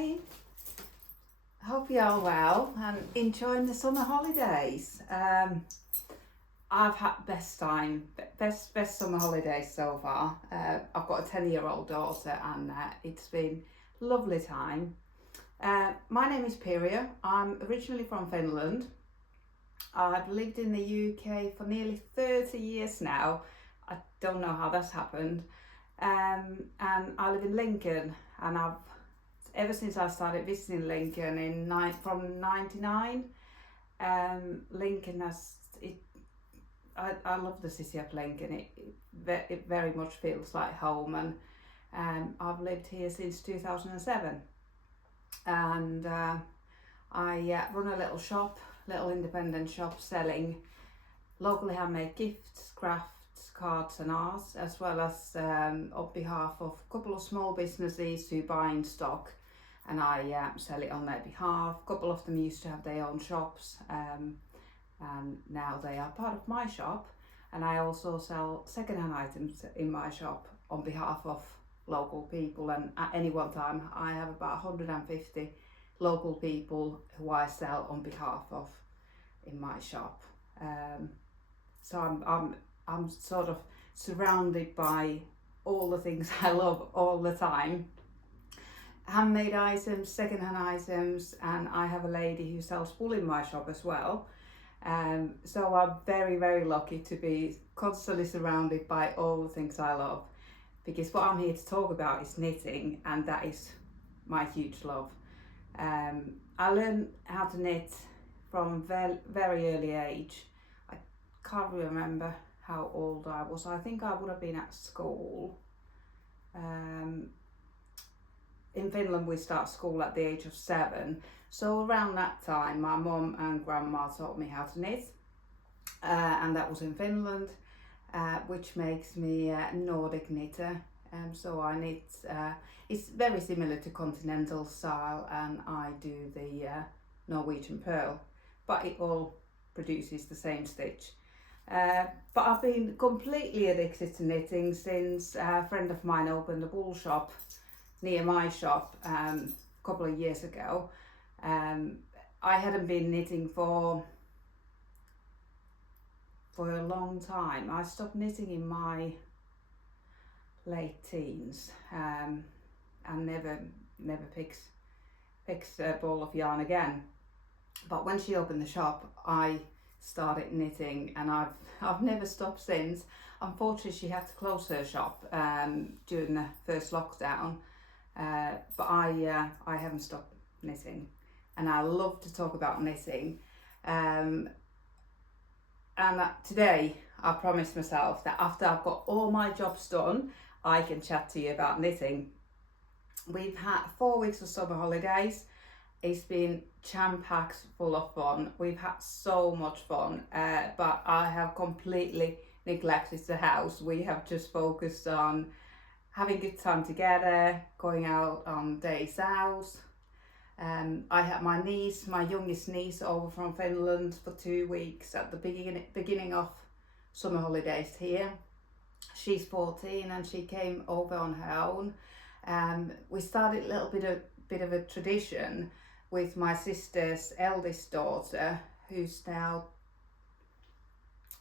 Hi, hope you're all well and enjoying the summer holidays. I've had best summer holidays so far. I've got a 10-year-old daughter and it's been lovely time. My name is Pirja. I'm originally from Finland. I've lived in the UK for nearly 30 years now. I don't know how that's happened. And I live in Lincoln, and I've ever since I started visiting Lincoln from '99. Lincoln I love the city of Lincoln. It very much feels like home, and I've lived here since 2007. And I run a little independent shop selling locally handmade gifts, crafts, cards and arts, as well as on behalf of a couple of small businesses who buy in stock, and I sell it on their behalf. A couple of them used to have their own shops, and now they are part of my shop. And I also sell second-hand items in my shop on behalf of local people, and at any one time I have about 150 local people who I sell on behalf of in my shop. So I'm sort of surrounded by all the things I love all the time. Handmade items, second-hand items, and I have a lady who sells wool in my shop as well. So I'm very, very lucky to be constantly surrounded by all the things I love, because what I'm here to talk about is knitting, and that is my huge love. I learned how to knit from very early age. I can't remember how old I was. I think I would have been at school. In Finland we start school at the age of 7, so around that time my mum and grandma taught me how to knit, and that was in Finland, which makes me a Nordic knitter. So I knit, it's very similar to continental style, and I do the Norwegian purl, but it all produces the same stitch. But I've been completely addicted to knitting since a friend of mine opened a wool shop near my shop a couple of years ago. I hadn't been knitting for a long time. I stopped knitting in my late teens, and never picked a ball of yarn again. But when she opened the shop, I started knitting, and I've never stopped since. Unfortunately, she had to close her shop during the first lockdown, but I haven't stopped knitting, and I love to talk about knitting. And today I promised myself that after I've got all my jobs done, I can chat to you about knitting. We've had 4 weeks of summer holidays. It's been jam-packed full of fun. We've had so much fun, but I have completely neglected the house. We have just focused on having a good time together, going out on days out. I had my youngest niece, over from Finland for 2 weeks at the beginning of summer holidays here. She's 14 and she came over on her own. We started a little bit of a tradition with my sister's eldest daughter, who's now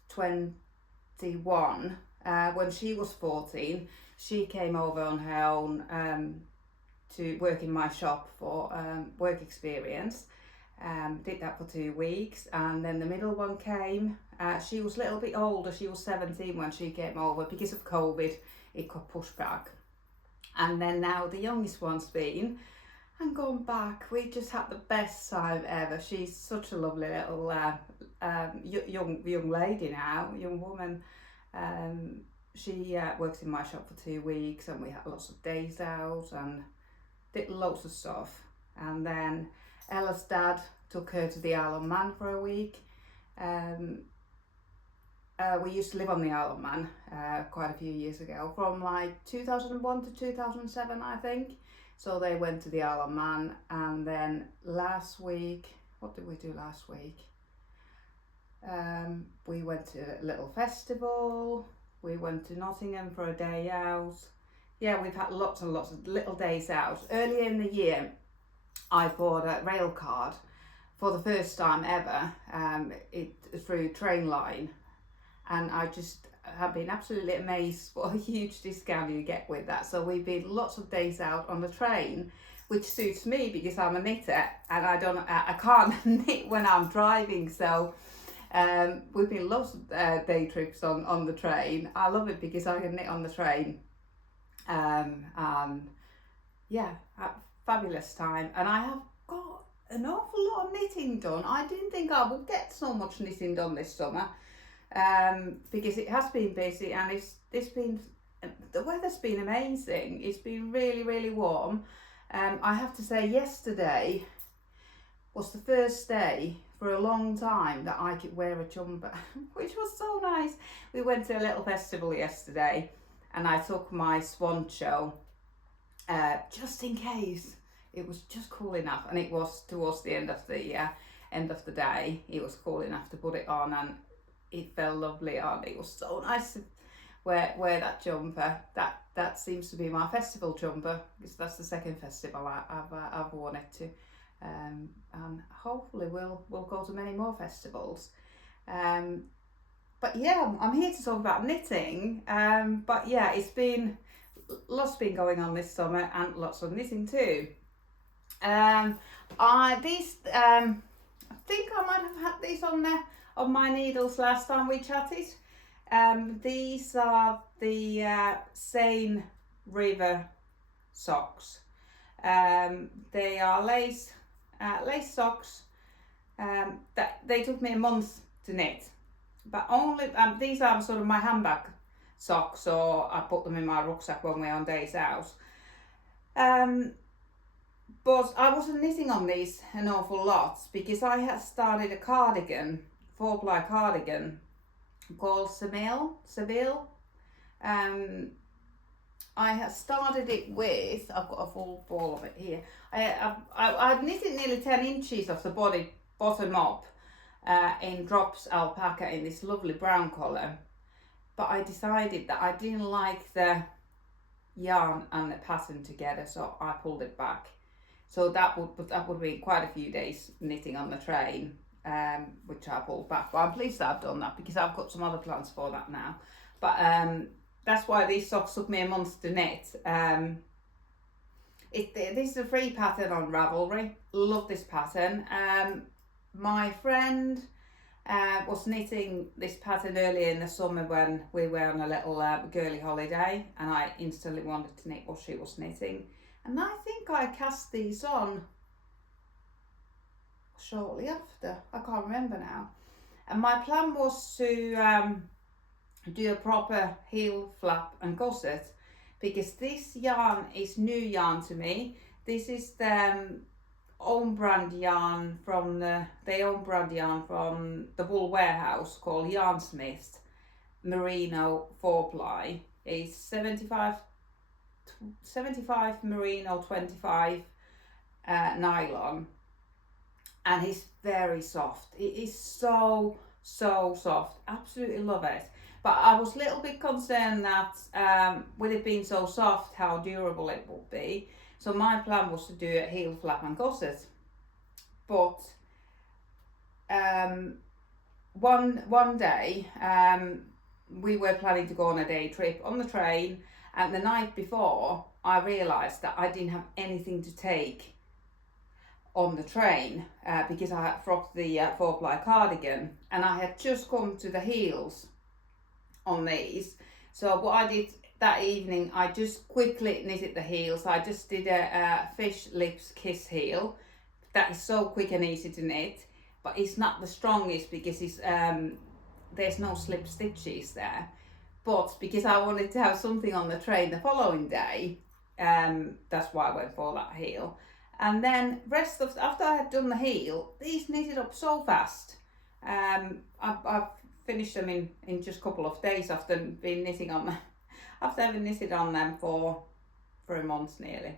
21. When she was 14, she came over on her own to work in my shop for work experience. Did that for 2 weeks, and then the middle one came. She was a little bit older. She was 17 when she came over. Because of COVID, it got pushed back. And then now the youngest one's been and gone back. We just had the best time ever. She's such a lovely little young lady now, young woman. She works in my shop for 2 weeks, and we had lots of days out and did loads of stuff. And then Ella's dad took her to the Isle of Man for a week. We used to live on the Isle of Man quite a few years ago, from like 2001 to 2007, I think. So they went to the Isle of Man, and then last week, what did we do last week? We went to a little festival. We went to Nottingham for a day out. Yeah, we've had lots and lots of little days out. Earlier in the year, I bought a rail card for the first time ever, through Trainline, and I just have been absolutely amazed what a huge discount you get with that. So we've been lots of days out on the train, which suits me because I'm a knitter and I can't knit when I'm driving. So we've been lots of day trips on the train. I love it because I can knit on the train. And yeah, fabulous time. And I have got an awful lot of knitting done. I didn't think I would get so much knitting done this summer, because it has been busy, and the weather's been amazing. It's been really, really warm. I have to say, yesterday was the first day for a long time that I could wear a jumper, which was so nice. We went to a little festival yesterday, and I took my swan show, just in case. It was just cool enough, and it was towards the end of the day. It was cool enough to put it on, and it felt lovely on. It was so nice to wear that jumper. That seems to be my festival jumper, because that's the second festival I've worn it to, and hopefully we'll go to many more festivals. But yeah, I'm here to talk about knitting. But yeah, lots been going on this summer, and lots of knitting too. I think I might have had these on my needles last time we chatted. These are the Seine River socks. They are lace socks. That they took me a month to knit, but only these are sort of my handbag socks, or I put them in my rucksack when we're on days out. But I wasn't knitting on these an awful lot, because I had started a cardigan, 4-ply cardigan, called Seville. I had started it with, I've got a full ball of it here. I'd knitted nearly 10 inches of the bottom up, in drops alpaca in this lovely brown colour. But I decided that I didn't like the yarn and the pattern together, so I pulled it back. So that would be quite a few days knitting on the train, which I pulled back. But I'm pleased that I've done that, because I've got some other plans for that now. But that's why these socks took me a month to knit. This is a free pattern on Ravelry. Love this pattern. My friend was knitting this pattern earlier in the summer when we were on a little girly holiday, and I instantly wanted to knit what she was knitting. And I think I cast these on shortly after. I can't remember now. And my plan was to do a proper heel flap and gusset, because this yarn is new yarn to me. This is the own brand yarn from the wool warehouse called Yarnsmith Merino 4-ply. It's 75 merino, 25 nylon, and it's very soft. It is so soft. Absolutely love it. But I was a little bit concerned that with it being so soft, how durable it would be. So my plan was to do a heel flap and gusset. But one day we were planning to go on a day trip on the train, and the night before I realised that I didn't have anything to take on the train, because I had frocked the 4-ply cardigan, and I had just come to the heels on these. So what I did that evening, I just quickly knitted the heels. I just did a fish lips kiss heel. That is so quick and easy to knit, but it's not the strongest because it's there's no slip stitches there. But because I wanted to have something on the train the following day, that's why I went for that heel. And then after I had done the heel, these knitted up so fast. I've finished them in just a couple of days after been knitting on them. After having knitted on them for a month nearly.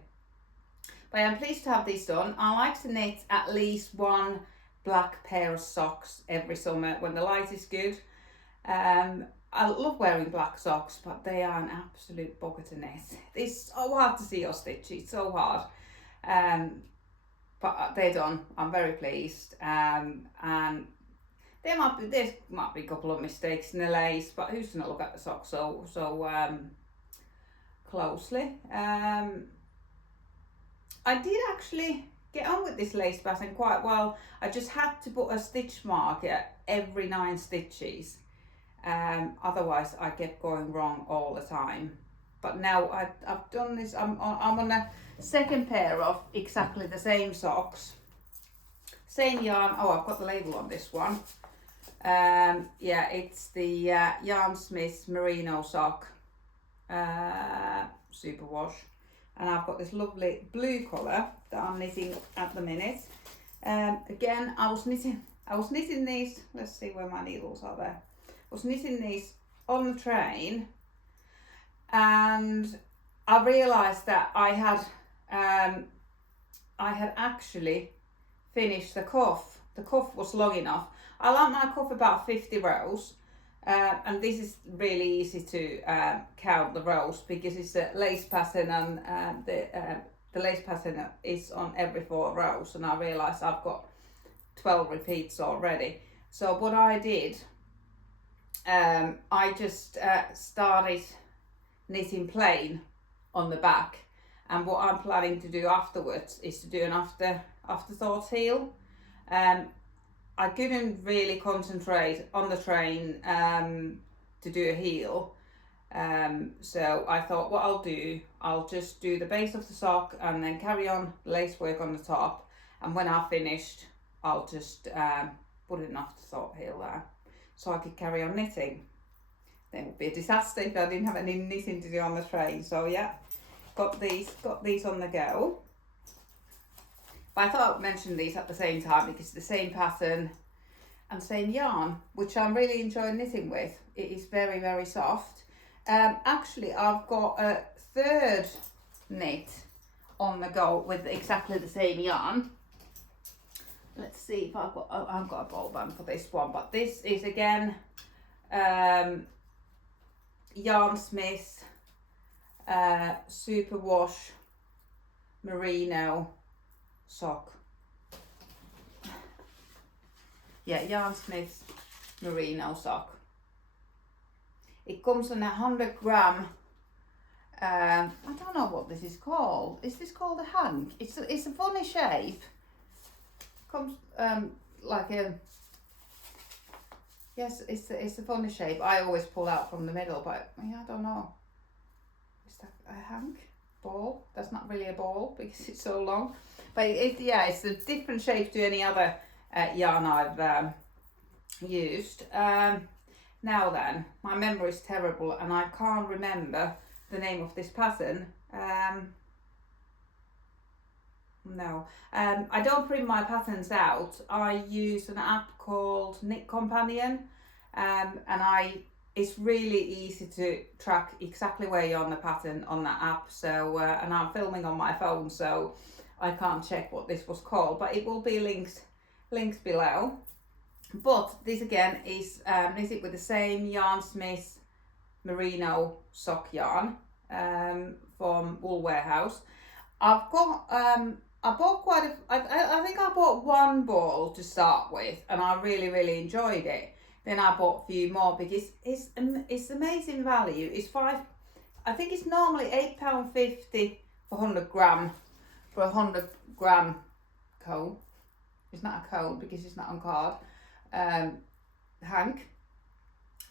But I'm pleased to have these done. I like to knit at least one black pair of socks every summer when the light is good. I love wearing black socks, but they are an absolute bugger to knit. It's so hard to see your stitch. It's so hard. but they're done. I'm very pleased. And there might be a couple of mistakes in the lace, but who's going to look at the sock so closely? I did actually get on with this lace pattern quite well. I just had to put a stitch mark at every 9 stitches. Otherwise I kept going wrong all the time. But now I've done this. I'm on a second pair of exactly the same socks. Same yarn. Oh, I've got the label on this one. Yeah, it's the Yarn Smith's Merino sock, superwash, and I've got this lovely blue colour that I'm knitting at the minute. Again, I was knitting these. Let's see where my needles are there. I was knitting these on the train, and I realised that I had actually finished the cuff. The cuff was long enough. I like my cuff about 50 rows, and this is really easy to count the rows because it's a lace pattern, and the lace pattern is on every 4 rows, and I realised I've got 12 repeats already. So what I did, I just started knitting plain on the back, and what I'm planning to do afterwards is to do an afterthought heel. I couldn't really concentrate on the train to do a heel, so I thought what I'll just do the base of the sock and then carry on lace work on the top, and when I've finished I'll just put an afterthought heel there so I could carry on knitting. Then it would be a disaster if I didn't have any knitting to do on the train. So yeah, got these on the go. But I thought I'd mention these at the same time because it's the same pattern and same yarn, which I'm really enjoying knitting with. It is very, very soft. Actually, I've got a third knit on the go with exactly the same yarn. Let's see if I've got a ball band for this one, but this is again Yarn Smith Superwash Merino sock. Yeah, Yarn Smith's Merino sock. It comes in 100 gram. I don't know what this is called. Is this called a hank? It's a funny shape. Comes like a, yes, it's a funny shape. I always pull out from the middle, but yeah, I don't know. Is that a hank? Ball? That's not really a ball because it's so long. But it's a different shape to any other yarn I've used. Now then, my memory is terrible and I can't remember the name of this pattern. No, I don't print my patterns out. I use an app called Knit Companion, and it's really easy to track exactly where you're on the pattern on that app. So and I'm filming on my phone, so I can't check what this was called, but it will be links below. But this again is knitted with the same Yarn Smith Merino sock yarn from Wool Warehouse. I've got I bought I think I bought one ball to start with, and I really enjoyed it. Then I bought a few more because it's amazing value. It's I think it's normally £8.50 for 100 gram for a 100 gram cone. It's not a cone because it's not on card. Hank,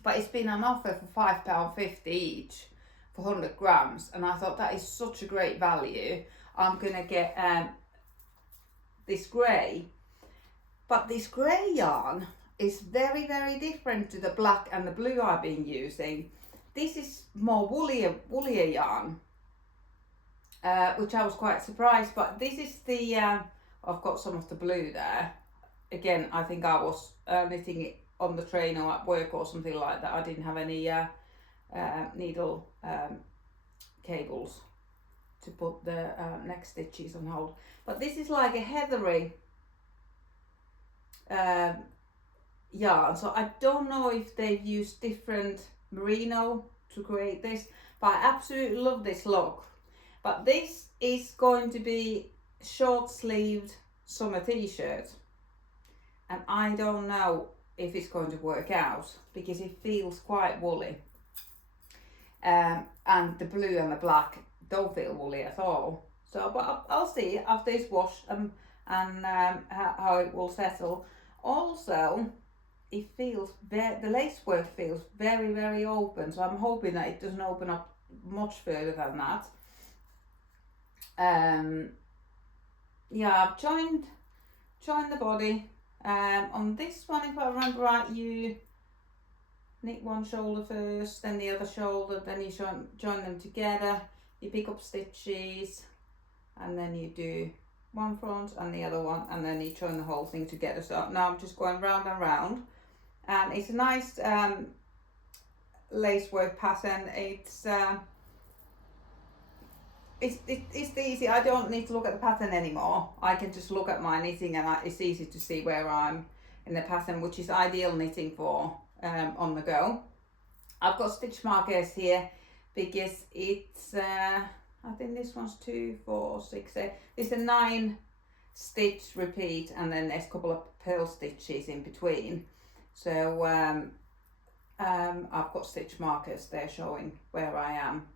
but it's been on offer for £5.50 each for 100 grams, and I thought that is such a great value. I'm gonna get this grey, but this grey yarn is very different to the black and the blue I've been using. This is more woollier yarn, which I was quite surprised. But this is the I've got some of the blue there. Again, I think I was knitting it on the train or at work or something like that. I didn't have any needle cables to put the neck stitches on hold. But this is like a heathery yarn, so I don't know if they've used different merino to create this, but I absolutely love this look. But this is going to be short sleeved summer t-shirt, and I don't know if it's going to work out because it feels quite woolly, and the blue and the black don't feel woolly at all. So, but I'll see after it's washed and how it will settle. Also, it feels the lace work feels very, very open, so I'm hoping that it doesn't open up much further than that. Yeah, I've joined the body. On this one, if I remember right, you knit one shoulder first, then the other shoulder, then you join them together. You pick up stitches, and then you do one front and the other one, and then you join the whole thing together. So now I'm just going round and round, and it's a nice lace work pattern. It's easy. I don't need to look at the pattern anymore. I can just look at my knitting, and it's easy to see where I'm in the pattern, which is ideal knitting for on the go. I've got stitch markers here because it's I think this one's 2, 4, 6, 8. It's a 9 stitch repeat, and then there's a couple of purl stitches in between. So I've got stitch markers there showing where I am.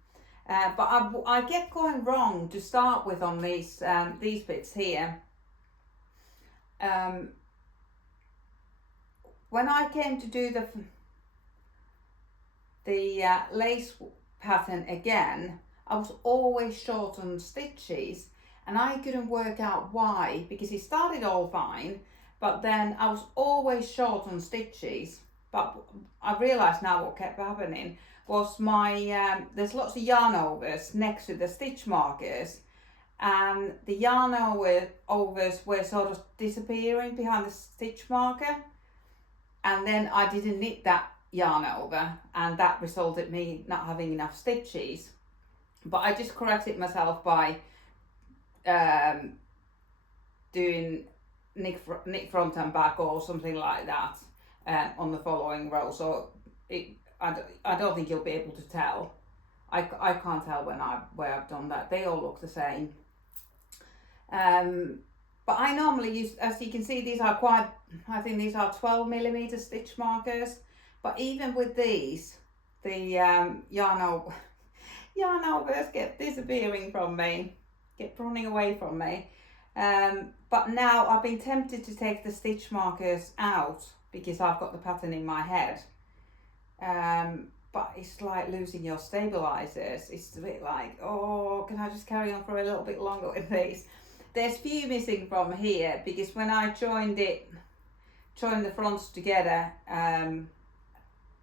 But I get going wrong to start with on these bits here. When I came to do the lace pattern again, I was always short on stitches, and I couldn't work out why, because it started all fine, but then I was always short on stitches. But I realised now what kept happening was my there's lots of yarn overs next to the stitch markers, and the yarn overs were sort of disappearing behind the stitch marker, and then I didn't knit that yarn over, and that resulted me not having enough stitches. But I just corrected myself by doing knit front and back or something like that on the following row. So I don't think you'll be able to tell. I can't tell where I've done that. They all look the same. But I normally use, as you can see, these are I think these are 12mm stitch markers. But even with these, the yarn overs get disappearing from me, get running away from me. But now I've been tempted to take the stitch markers out because I've got the pattern in my head. But it's like losing your stabilizers. It's a bit like, oh, can I just carry on for a little bit longer with these? There's few missing from here because when I joined the fronts together, I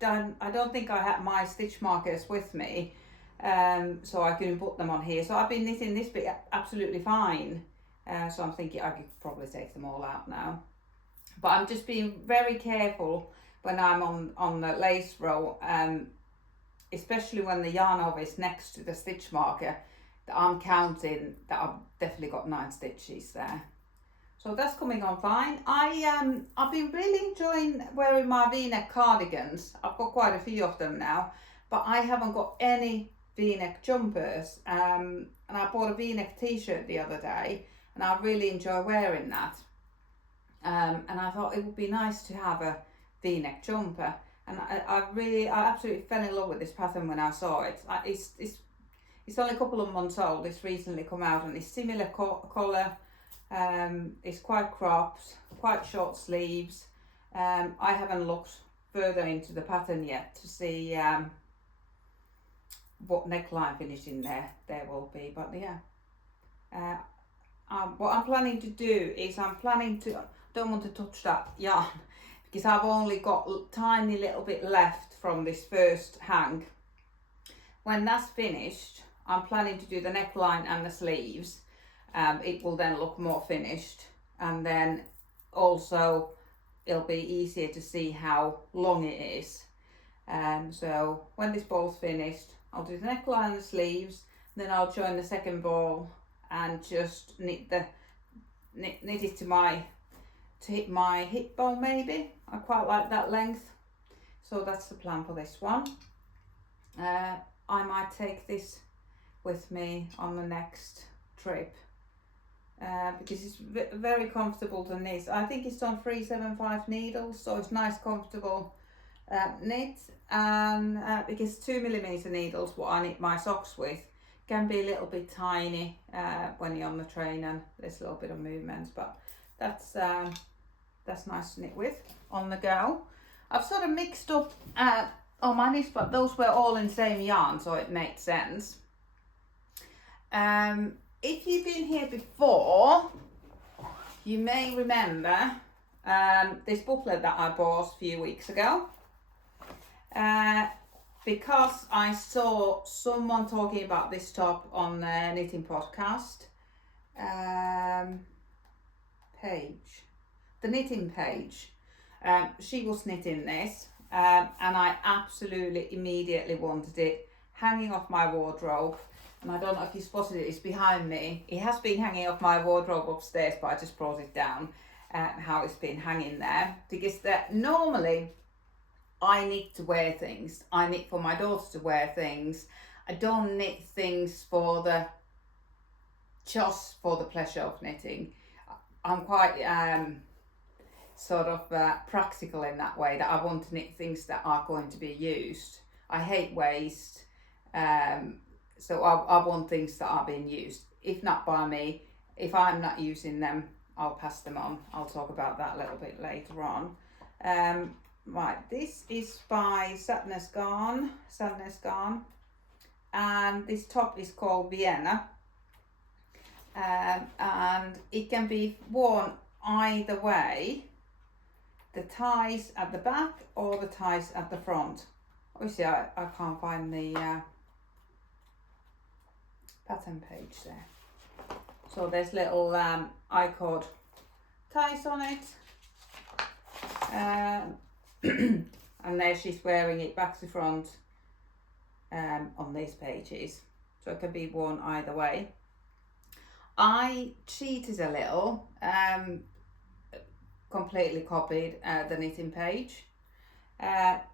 don't think I had my stitch markers with me, so I couldn't put them on here. So I've been knitting this bit absolutely fine. So I'm thinking I could probably take them all out now. But I'm just being very careful when I'm on the lace row, especially when the yarn over is next to the stitch marker, that I'm counting that I've definitely got 9 stitches there. So that's coming on fine. I've been really enjoying wearing my V-neck cardigans. I've got quite a few of them now, but I haven't got any V-neck jumpers. And I bought a V-neck t-shirt the other day, and I really enjoy wearing that. And I thought it would be nice to have a V-neck jumper. And I absolutely fell in love with this pattern when I saw it. It's only a couple of months old. It's recently come out, and it's similar colour. It's quite cropped, quite short sleeves. I haven't looked further into the pattern yet to see what neckline finishing there will be, but yeah. What I'm planning to do is don't want to touch that yarn because I've only got a tiny little bit left from this first hang. When that's finished, I'm planning to do the neckline and the sleeves. It will then look more finished, and then also it'll be easier to see how long it is. So when this ball's finished, I'll do the neckline and the sleeves, then I'll join the second ball and just knit it to hit my hip bone maybe. I quite like that length, so that's the plan for this one. I might take this with me on the next trip. because it's very comfortable to knit. I think it's on 375 needles, so it's nice comfortable knit. And because 2mm needles, what I knit my socks with, can be a little bit tiny when you're on the train and there's a little bit of movement, but that's nice to knit with on the go. I've sort of mixed up all my knits, but those were all in the same yarn, so it made sense. If you've been here before, you may remember this booklet that I bought a few weeks ago. Because I saw someone talking about this top on the knitting podcast page, the knitting page. She was knitting this, and I absolutely immediately wanted it hanging off my wardrobe. And I don't know if you spotted it, it's behind me. It has been hanging off my wardrobe upstairs, but I just brought it down, how it's been hanging there. Because normally I knit to wear things. I knit for my daughter to wear things. I don't knit things just for the pleasure of knitting. I'm quite sort of practical in that way, that I want to knit things that are going to be used. I hate waste. So I want things that are being used. If not by me, if I'm not using them, I'll pass them on. I'll talk about that a little bit later on. Right, this is by Sadness Garn, and this top is called Vienna, and it can be worn either way, the ties at the back or the ties at the front. Obviously I can't find the pattern page there. So there's little icord ties on it. And there she's wearing it back to front on these pages, so it can be worn either way. I cheated a little, completely copied the knitting page.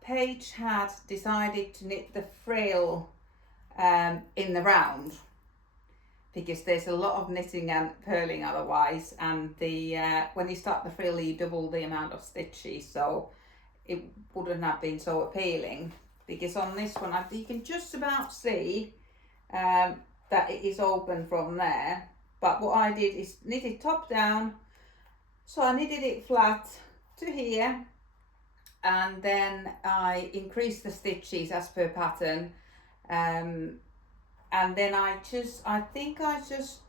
Paige had decided to knit the frill in the round, because there's a lot of knitting and purling otherwise, and the when you start the frill you double the amount of stitches, so it wouldn't have been so appealing. Because on this one you can just about see that it is open from there, but what I did is knit it top down, so I knitted it flat to here, and then I increased the stitches as per pattern, and then I think I just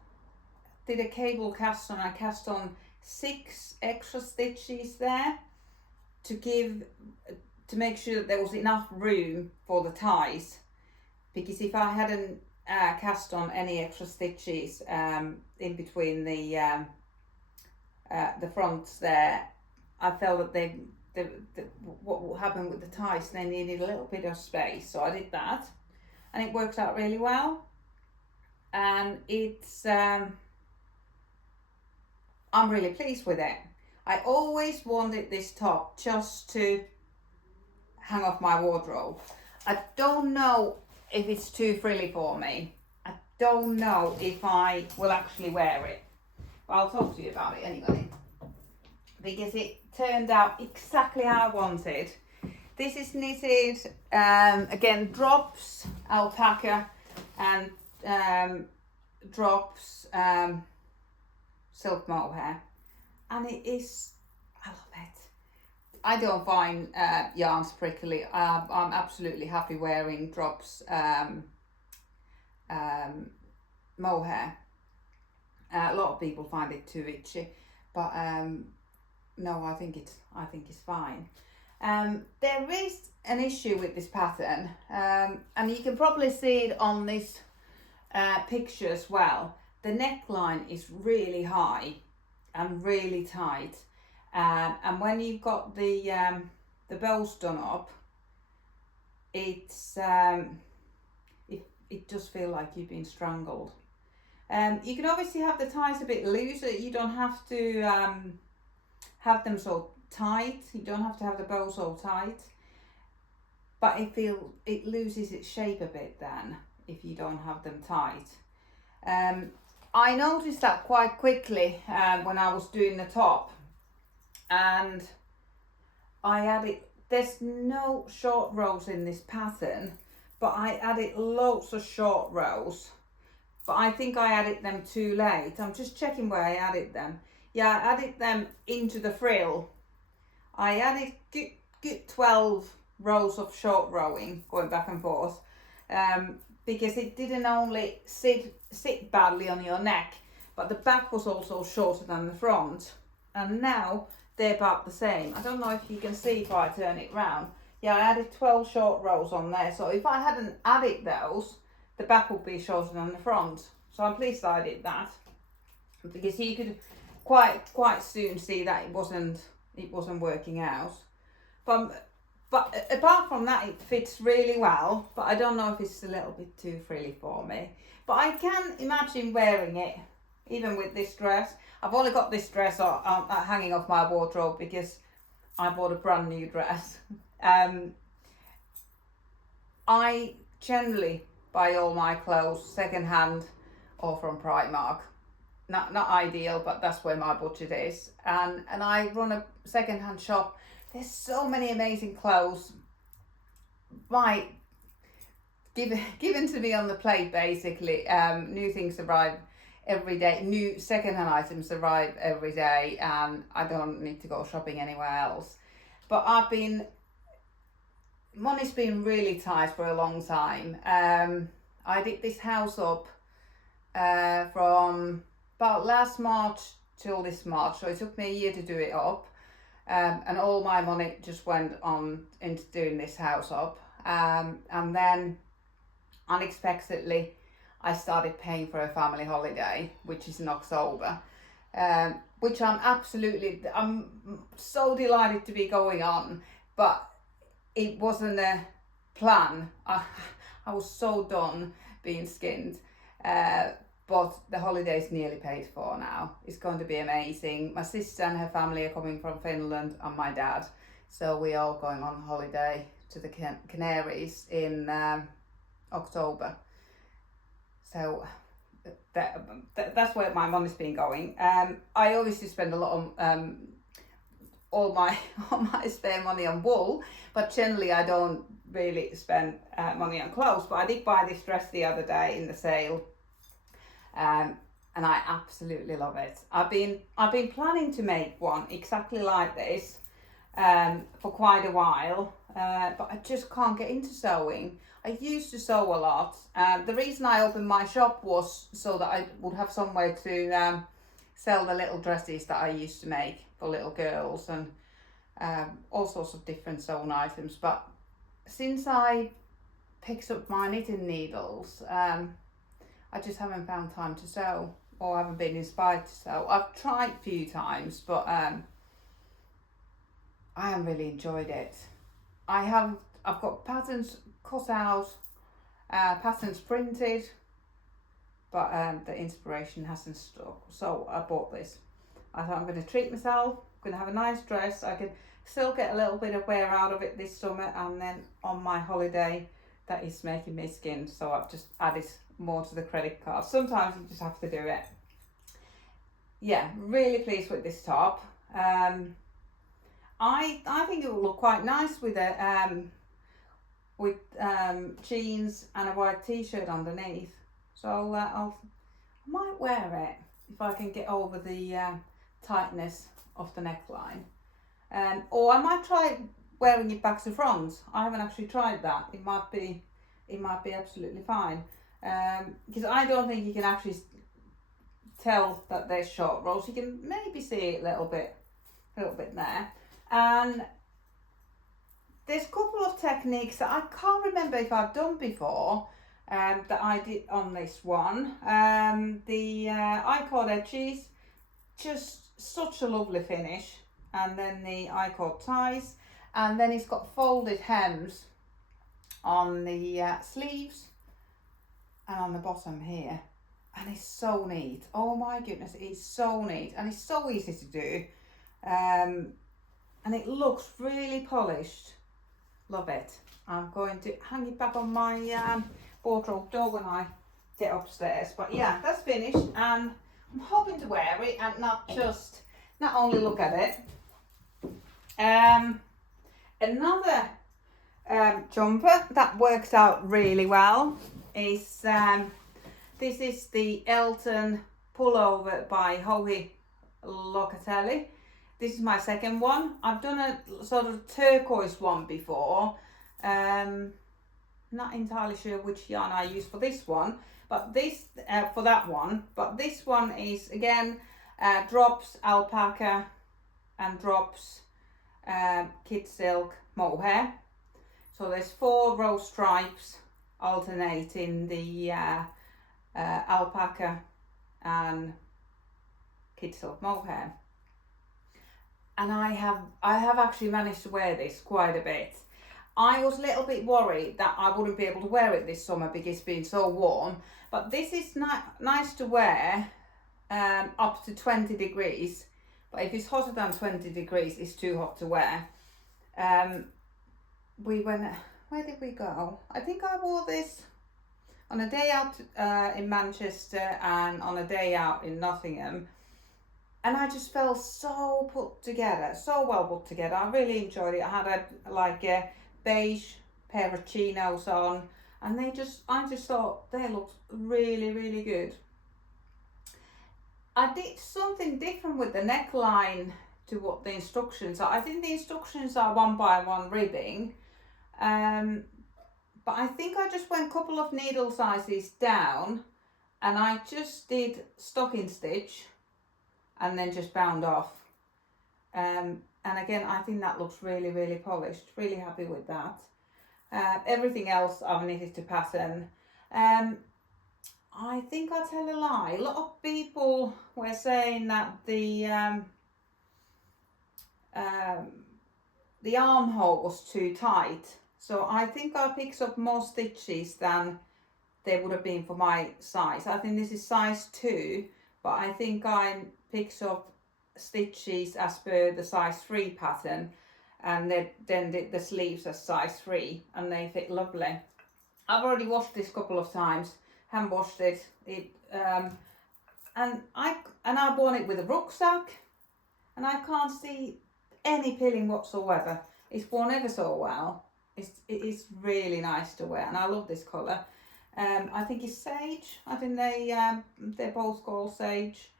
did a cable cast on. I cast on 6 extra stitches there to make sure that there was enough room for the ties, because if I hadn't cast on any extra stitches in between the fronts there, I felt that what will happen with the ties, they needed a little bit of space, so I did that. And it works out really well, and it's I'm really pleased with it. I always wanted this top just to hang off my wardrobe. I don't know if it's too frilly for me. I don't know if I will actually wear it, but I'll talk to you about it anyway, because it turned out exactly how I wanted. This is knitted, again, drops alpaca and drops silk mohair, and it is, I love it. I don't find yarns prickly. I'm absolutely happy wearing drops mohair. A lot of people find it too itchy, but no, I think it's fine. There is an issue with this pattern, and you can probably see it on this picture as well. The neckline is really high and really tight, and when you've got the bows done up, it does feel like you've been strangled. You can obviously have the ties a bit looser. You don't have to have them so tight. You don't have to have the bow so tight, but it loses its shape a bit then if you don't have them tight. I noticed that quite quickly when I was doing the top, and I added, there's no short rows in this pattern, but I added loads of short rows, but I think I added them too late. I'm just checking where I added them. Yeah, I added them into the frill. I added good 12 rows of short rowing going back and forth, because it didn't only sit badly on your neck, but the back was also shorter than the front. And now they're about the same. I don't know if you can see if I turn it round. Yeah, I added 12 short rows on there. So if I hadn't added those, the back would be shorter than the front. So I'm pleased I did that, because you could quite soon see that it wasn't working out. But apart from that, it fits really well, but I don't know if it's a little bit too frilly for me. But I can imagine wearing it, even with this dress. I've only got this dress hanging off my wardrobe because I bought a brand new dress. I generally buy all my clothes second hand or from Primark. Not ideal, but that's where my budget is. And I run a second hand shop. There's so many amazing clothes, given to me on the plate basically. New things arrive every day, new second-hand items arrive every day, and I don't need to go shopping anywhere else. But money's been really tight for a long time. I did this house up from about last March till this March, so it took me a year to do it up. And all my money just went on into doing this house up. And then unexpectedly, I started paying for a family holiday, which is in October, which I'm so delighted to be going on, but it wasn't a plan. I was so done being skinned. But the holiday's nearly paid for now. It's going to be amazing. My sister and her family are coming from Finland, and my dad. So we're all going on holiday to the Canaries in October. So that's where my money's been going. I obviously spend a lot of all my spare money on wool, but generally I don't really spend money on clothes. But I did buy this dress the other day in the sale. And I absolutely love it. I've been planning to make one exactly like this for quite a while, but I just can't get into sewing. I used to sew a lot. The reason I opened my shop was so that I would have somewhere to sell the little dresses that I used to make for little girls and all sorts of different sewn items. But since I picked up my knitting needles, I just haven't found time to sew, or haven't been inspired to sew. I've tried a few times, but I haven't really enjoyed it. I've got patterns cut out, patterns printed, but the inspiration hasn't stuck. So I bought this. I thought I'm going to treat myself. I'm going to have a nice dress. I can still get a little bit of wear out of it this summer, and then on my holiday, that is making me skinned. So I've just added more to the credit card. Sometimes you just have to do it. Yeah, really pleased with this top. I think it will look quite nice with jeans and a white t-shirt underneath. So I might wear it if I can get over the tightness of the neckline. Or I might try wearing it back to front. I haven't actually tried that. It might be absolutely fine. Because I don't think you can actually tell that there's short rows. You can maybe see it a little bit there. And there's a couple of techniques that I can't remember if I've done before that I did on this one. The icord edges, just such a lovely finish. And then the icord ties. And then it's got folded hems on the sleeves and on the bottom here, and it's so neat. Oh my goodness, it's so neat, and it's so easy to do, and it looks really polished. Love it. I'm going to hang it back on my wardrobe door when I get upstairs. But yeah, that's finished, and I'm hoping to wear it and not only look at it. Another jumper that works out really well is this is the Elton Pullover by Joya Tee. This is my second one. I've done a sort of turquoise one before. Not entirely sure which yarn I used for this one, but this for that one. But this one is again drops alpaca and drops kid silk mohair. So there's 4 row stripes alternating the alpaca and kid silk mohair. And I have actually managed to wear this quite a bit. I was a little bit worried that I wouldn't be able to wear it this summer because it's been so warm. But this is nice to wear up to 20 degrees. But if it's hotter than 20 degrees, it's too hot to wear. Where did we go? I think I wore this on a day out in Manchester and on a day out in Nottingham. And I just felt so put together, so well put together. I really enjoyed it. I had a beige pair of chinos on, and I just thought they looked really, really good. I did something different with the neckline to what the instructions are. I think the instructions are 1x1 ribbing, but I think I just went a couple of needle sizes down, and I just did stocking stitch and then just bound off. And again, I think that looks really, really polished. Really happy with that. Everything else I've knitted to pattern. I think I'll tell a lie. A lot of people were saying that the armhole was too tight. So I think I picked up more stitches than they would have been for my size. I think this is size 2, but I think I picked up stitches as per the size 3 pattern, and then did the sleeves as size 3, and they fit lovely. I've already washed this a couple of times, hand washed it. And I've worn it with a rucksack, and I can't see any pilling whatsoever. It's worn ever so well. It is really nice to wear, and I love this colour. I think it's sage. I think they're both called sage.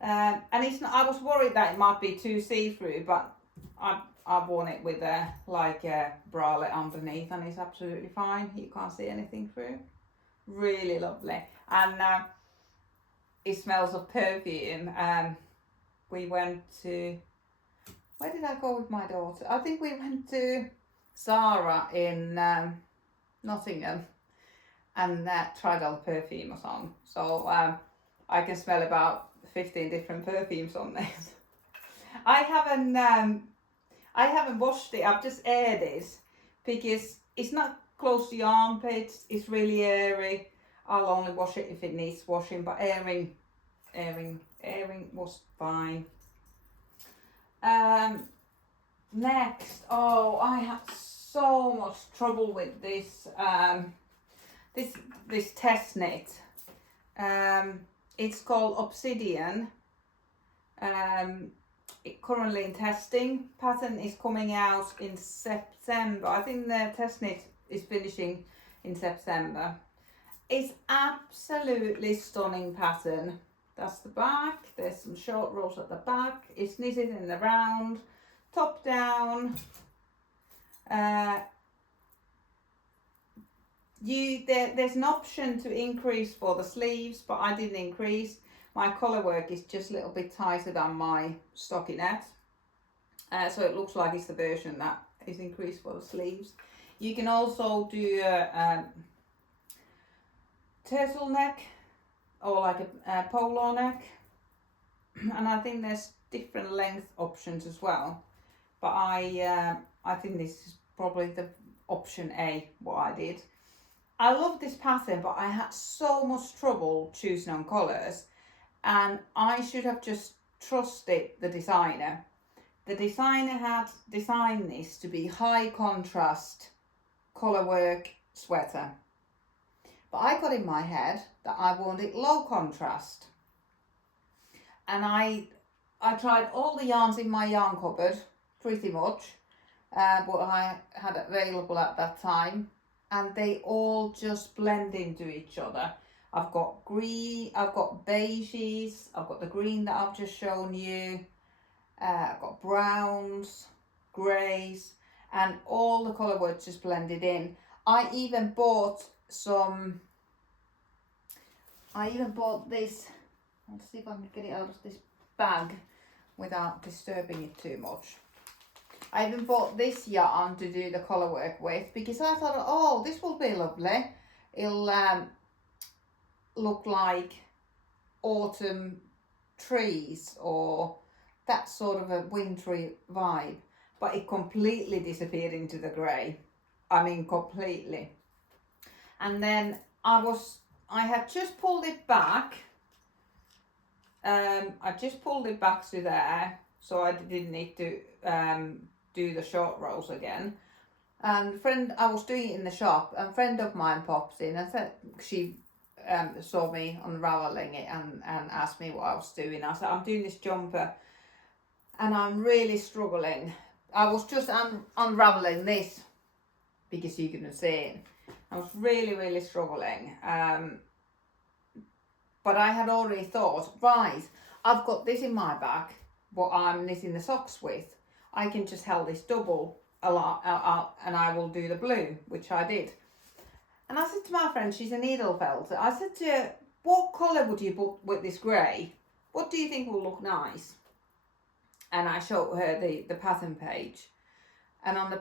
And it's not, I was worried that it might be too see-through, but I've worn it with a bralette underneath, and it's absolutely fine. You can't see anything through. Really lovely. And it smells of perfume. We went to, where did I go with my daughter? I think we went to Zara in Nottingham, and tried all the perfumes on. So I can smell about 15 different perfumes on this. I haven't washed it. I've just aired it because it's not close to your armpits. It's really airy. I'll only wash it if it needs washing, but airing was fine. Next, I had so much trouble with this this test knit. It's called Obsidian. Currently in testing. Pattern is coming out in September. I think the test knit is finishing in September. It's absolutely stunning pattern. That's the back. There's some short rows at the back. It's knitted in the round, top down. There's an option to increase for the sleeves, but I didn't increase. My collar work is just a little bit tighter than my stockinette, so it looks like it's the version that is increased for the sleeves. You can also do a turtleneck or like a polo neck, and I think there's different length options as well. But I think this is probably the option A, what I did. I love this pattern, but I had so much trouble choosing on colours, and I should have just trusted the designer. The designer had designed this to be high contrast colour work sweater, but But I got in my head that I wanted low contrast. And I tried all the yarns in my yarn cupboard, pretty much, what I had available at that time. And they all just blend into each other. I've got green, I've got beiges, I've got the green that I've just shown you. I've got browns, greys, and all the colour words just blended in. I even bought this, let's see if I can get it out of this bag without disturbing it too much. I even bought this yarn to do the colour work with because I thought, oh, this will be lovely. It'll look like autumn trees or that sort of a wintry vibe. But it completely disappeared into the grey. I mean, completely. And then I had just pulled it back. I just pulled it back to there, so I didn't need to do the short rows again. And I was doing it in the shop, and a friend of mine pops in and said, she saw me unravelling it and asked me what I was doing. I said, I'm doing this jumper and I'm really struggling. I was just unravelling this because you couldn't see it. I was really struggling. But I had already thought, right, I've got this in my bag, what I'm knitting the socks with. I can just held this double a lot, and I will do the blue, which I did. And I said to my friend, she's a needle felter, I said to her, what colour would you put with this grey? What do you think will look nice? And I showed her the pattern page. And on the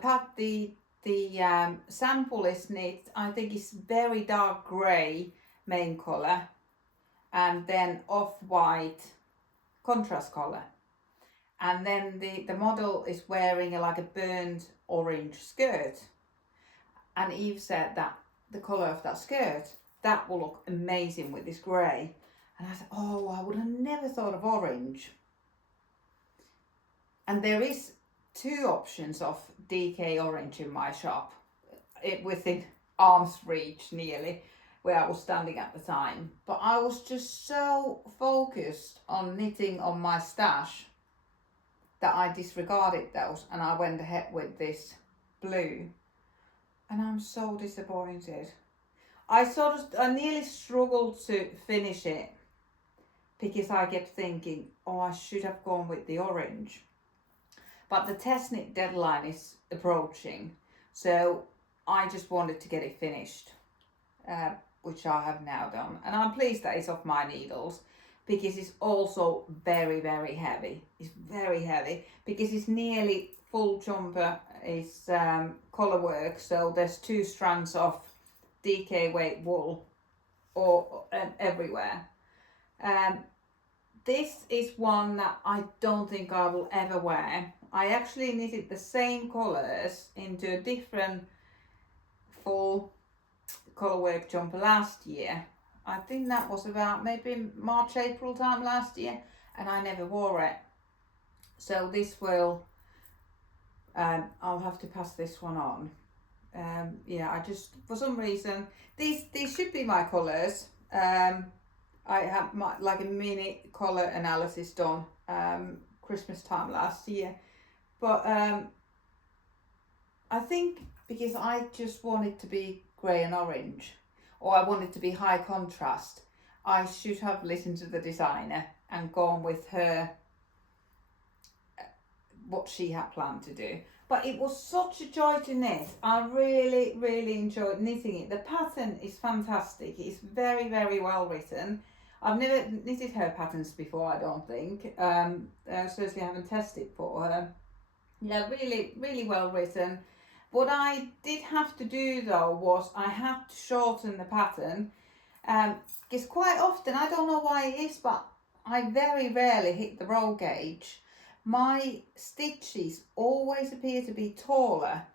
sample is knit, I think it's very dark grey main colour, and then off-white contrast colour. And then the model is wearing like a burnt orange skirt. And Eve said that the colour of that skirt, that will look amazing with this grey. And I said, oh, I would have never thought of orange. And there is 2 options of DK orange in my shop, within arm's reach nearly, where I was standing at the time. But I was just so focused on knitting on my stash that I disregarded those, and I went ahead with this blue. And I'm so disappointed. I nearly struggled to finish it because I kept thinking, oh, I should have gone with the orange. But the test knit deadline is approaching, so I just wanted to get it finished, which I have now done. And I'm pleased that it's off my needles, because it's also very heavy. It's very heavy because it's nearly full jumper. It's colour work, so there's 2 strands of DK weight wool everywhere. This is one that I don't think I will ever wear. I actually knitted the same colours into a different full colour work jumper last year. I think that was about maybe March, April time last year, and I never wore it. So this will, I'll have to pass this one on. Yeah, I just, for some reason, these should be my colours. I had like a mini colour analysis done Christmas time last year. But I think because I just wanted to be grey and orange, or I wanted to be high contrast, I should have listened to the designer and gone with her, what she had planned to do. But it was such a joy to knit. I really enjoyed knitting it. The pattern is fantastic. It's very well written. I've never knitted her patterns before, I don't think. Certainly haven't tested for her. Yeah, really well written. What I did have to do though was I had to shorten the pattern, because quite often, I don't know why it is, but I very rarely hit the roll gauge. My stitches always appear to be taller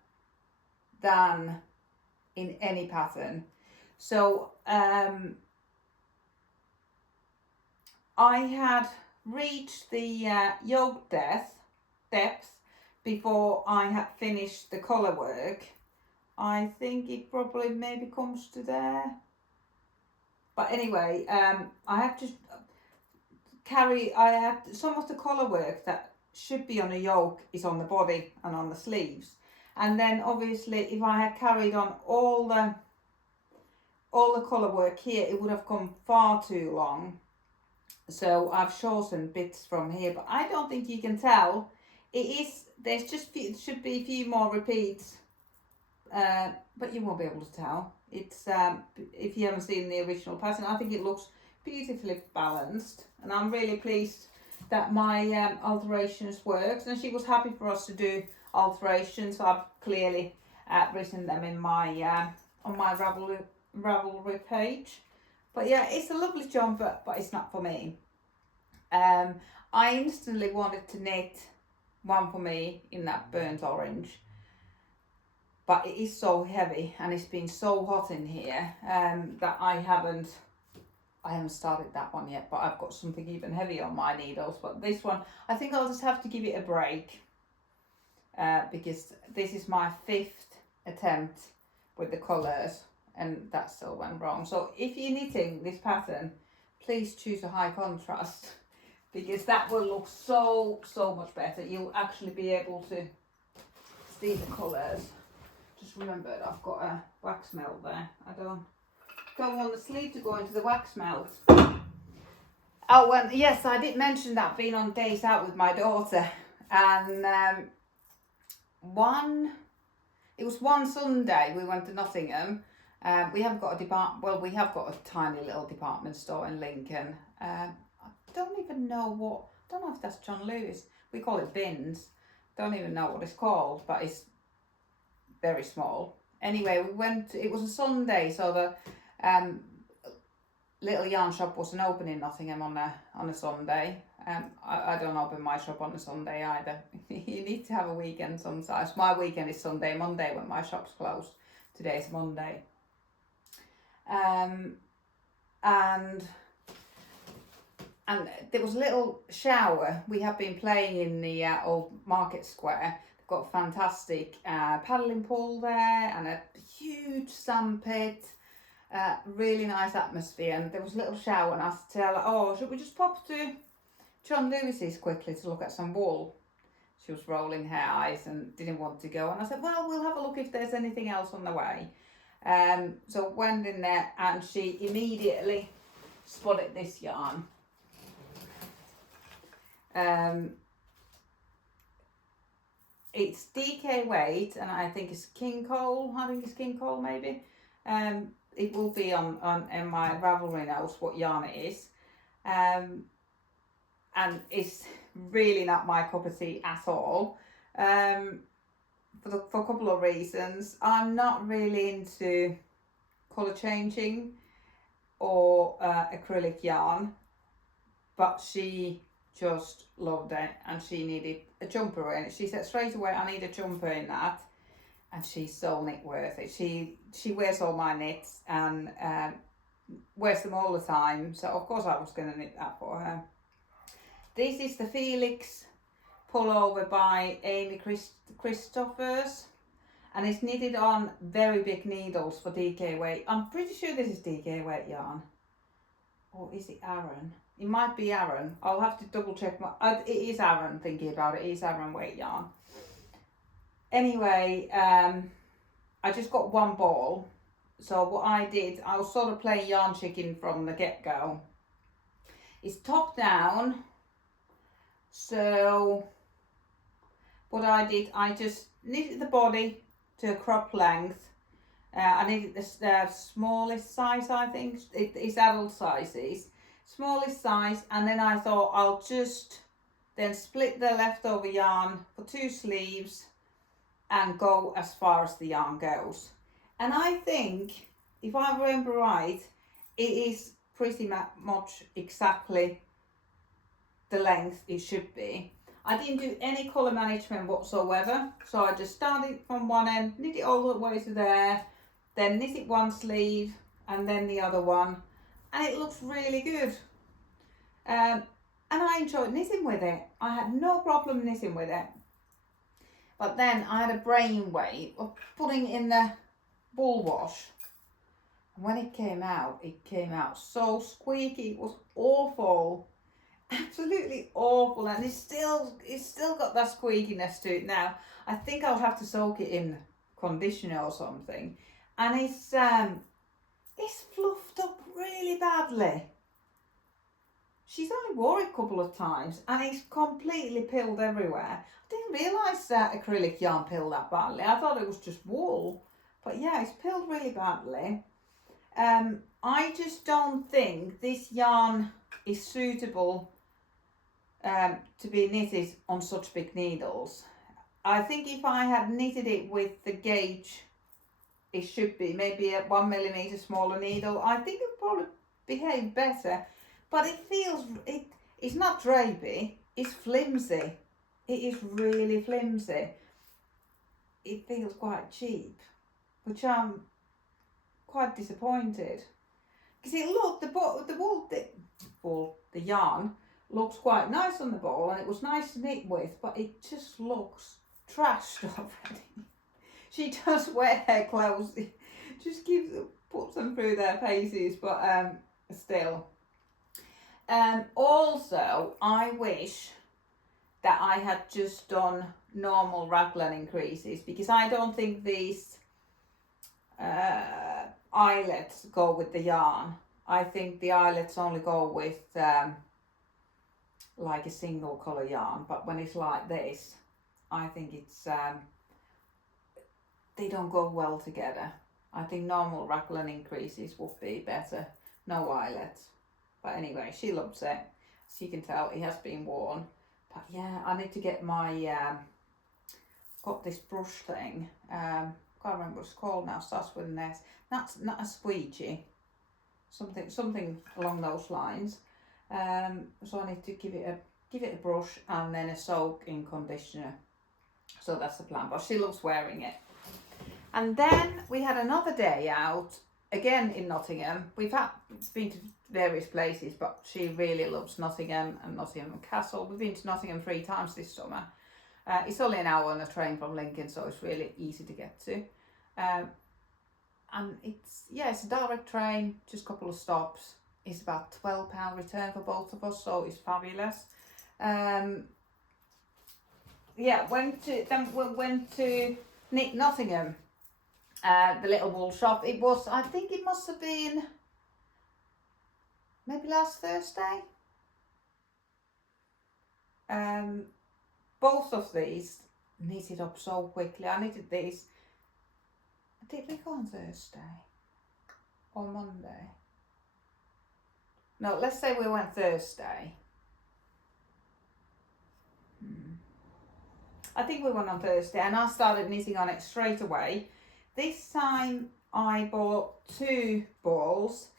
than in any pattern. So I had reached the yoke depth before I had finished the colour work. I think it probably maybe comes to there. But anyway, I have to I have some of the collar work that should be on the yoke is on the body and on the sleeves. And then obviously if I had carried on all the collar work here, it would have come far too long. So I've shortened bits from here, but I don't think you can tell. There's just, it should be a few more repeats, but you won't be able to tell. It's, if you haven't seen the original pattern, I think it looks beautifully balanced, and I'm really pleased that my alterations worked, and she was happy for us to do alterations. So I've clearly written them in my on my Ravelry page. But yeah, it's a lovely jumper, but it's not for me. I instantly wanted to knit one for me in that burnt orange, but it is so heavy and it's been so hot in here that I haven't started that one yet, but I've got something even heavy on my needles. But this one, I think I'll just have to give it a break because this is my 5th attempt with the colours and that still went wrong. So if you're knitting this pattern, please choose a high contrast because that will look so much better. You'll actually be able to see the colours. Just remember that I've got a wax melt there. I don't want the sleeve to go into the wax melt. Oh, and yes, I did mention that being on days out with my daughter, and it was one Sunday we went to Nottingham. We haven't got we have got a tiny little department store in Lincoln. I don't even know I don't know if that's John Lewis. We call it Bins. Don't even know what it's called, but it's very small. Anyway, we went, it was a Sunday, so the little yarn shop wasn't open in Nottingham on a Sunday. I don't open my shop on a Sunday either. You need to have a weekend sometimes. My weekend is Sunday, Monday when my shop's closed. Today's Monday. And there was a little shower. We have been playing in the old market square. They've got a fantastic paddling pool there and a huge sandpit. Really nice atmosphere, and there was a little shower, and I said to her, oh, should we just pop to John Lewis's quickly to look at some wool? She was rolling her eyes and didn't want to go, and I said, well, we'll have a look if there's anything else on the way. So went in there, and she immediately spotted this yarn. It's DK weight, and I think it's King Cole. Maybe. It will be on my Ravelry notes what yarn it is. And it's really not my cup of tea at all. For a couple of reasons. I'm not really into colour changing or acrylic yarn, but she just loved it and she needed a jumper in it. She said straight away, I need a jumper in that. And she's so knit worthy. She wears all my knits and wears them all the time. So of course I was going to knit that for her. This is the Felix Pullover by Amy Christophers. And it's knitted on very big needles for DK weight. I'm pretty sure this is DK weight yarn. Or is it Aran? It might be Aran. I'll have to double check. It is Aran, thinking about it. It is Aran weight yarn. Anyway, I just got one ball. So what I did, I was sort of playing yarn chicken from the get-go. It's top down. So what I did, I just knitted the body to a crop length. I knitted the smallest size, I think. It's adult sizes. Smallest size. And then I thought I'll just then split the leftover yarn for 2 sleeves and go as far as the yarn goes. And I think, if I remember right, it is pretty much exactly the length it should be. I didn't do any colour management whatsoever, so I just started from one end, knit it all the way to there, then knit it one sleeve and then the other one, and it looks really good. And I enjoyed knitting with it. I had no problem knitting with it. But then I had a brainwave of putting in the wool wash. When it came out so squeaky. It was awful, absolutely awful, and it's still got that squeakiness to it now. I think I'll have to soak it in conditioner or something, and it's fluffed up really badly. She's only wore it a couple of times and it's completely pilled everywhere. I didn't realise that acrylic yarn pilled that badly. I thought it was just wool, but yeah, it's pilled really badly. I just don't think this yarn is suitable to be knitted on such big needles. I think if I had knitted it with the gauge it should be, maybe a 1mm smaller needle, I think it would probably behave better. But it's not drapey, it's flimsy. It is really flimsy. It feels quite cheap, which I'm quite disappointed. Because the yarn looks quite nice on the ball and it was nice to knit with, but it just looks trashed already. She does wear her clothes, just puts them through their paces, but still. Also, I wish that I had just done normal raglan increases, because I don't think these eyelets go with the yarn. I think the eyelets only go with like a single colour yarn, but when it's like this, I think it's they don't go well together. I think normal raglan increases would be better. No eyelets. But anyway, she loves it. As you can tell, it has been worn. But yeah, I need to get my, got this brush thing. Can't remember what it's called now. Starts with an S. That's not a squeegee. Something along those lines. So I need to give it a brush and then a soak in conditioner. So that's the plan. But she loves wearing it. And then we had another day out, again in Nottingham. We've been to various places, but she really loves Nottingham and Nottingham Castle. We've been to Nottingham 3 times this summer. It's only an hour on a train from Lincoln, so it's really easy to get to. And it's a direct train, just a couple of stops. It's about £12 return for both of us, so it's fabulous. Went to Nottingham. The little wool shop. I think it must have been maybe last Thursday. Both of these knitted up so quickly. I knitted these. Did we go on Thursday or Monday? No, let's say we went Thursday. I think we went on Thursday and I started knitting on it straight away. This time I bought 2 balls.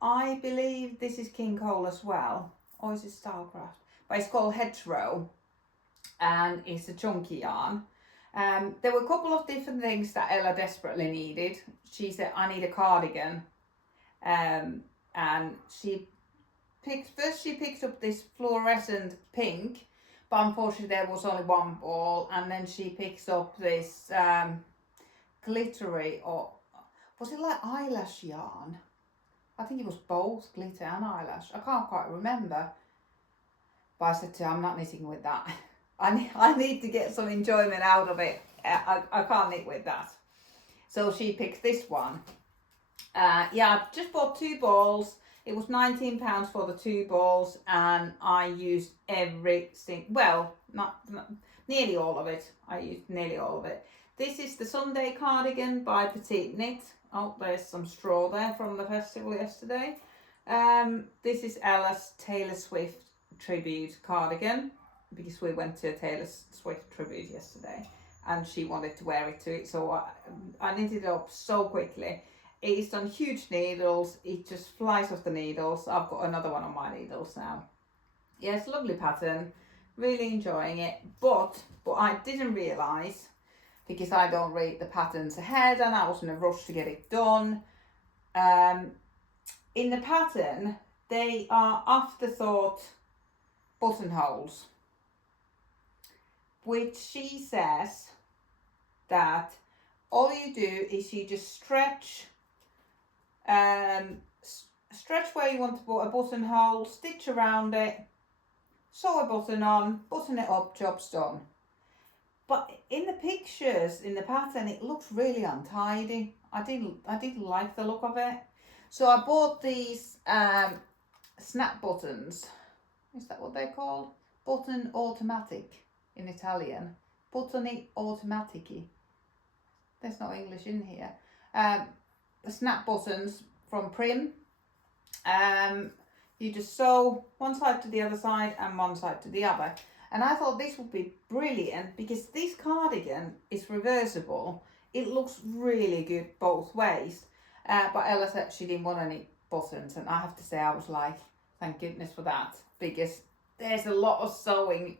I believe this is King Cole as well, or is it Stylecraft? But it's called Hedgerow and it's a chunky yarn. There were a couple of different things that Ella desperately needed. She said, I need a cardigan. And she picked up this fluorescent pink, but unfortunately there was only 1 ball. And then she picks up this glittery, or was it like eyelash yarn? I think it was both glitter and eyelash. I can't quite remember. But I said to her, I'm not knitting with that. I need to get some enjoyment out of it. I can't knit with that. So she picked this one. I just bought 2 balls. It was £19 for the 2 balls, and I used nearly all of it. I used nearly all of it. This is the Sunday cardigan by Petite Knit. Oh, there's some straw there from the festival yesterday. This is Ella's Taylor Swift tribute cardigan, because we went to a Taylor Swift tribute yesterday and she wanted to wear it to it, so I knitted it up so quickly. It is on huge needles, it just flies off the needles. I've got another one on my needles now. Yeah, it's a lovely pattern, really enjoying it, but I didn't realise, because I don't read the patterns ahead and I was in a rush to get it done. In the pattern, they are afterthought buttonholes, which she says that all you do is you just stretch Stretch where you want to put a buttonhole, stitch around it, sew a button on, button it up, job's done. But in the pictures, in the pattern, it looks really untidy. I didn't like the look of it. So I bought these snap buttons. Is that what they're called? Button automatic in Italian. Buttoni automatici. There's no English in here. The snap buttons from Prim. You just sew one side to the other side and one side to the other. And I thought this would be brilliant because this cardigan is reversible. It looks really good both ways. But Ella said she didn't want any buttons, and I have to say I was like, thank goodness for that, because there's a lot of sewing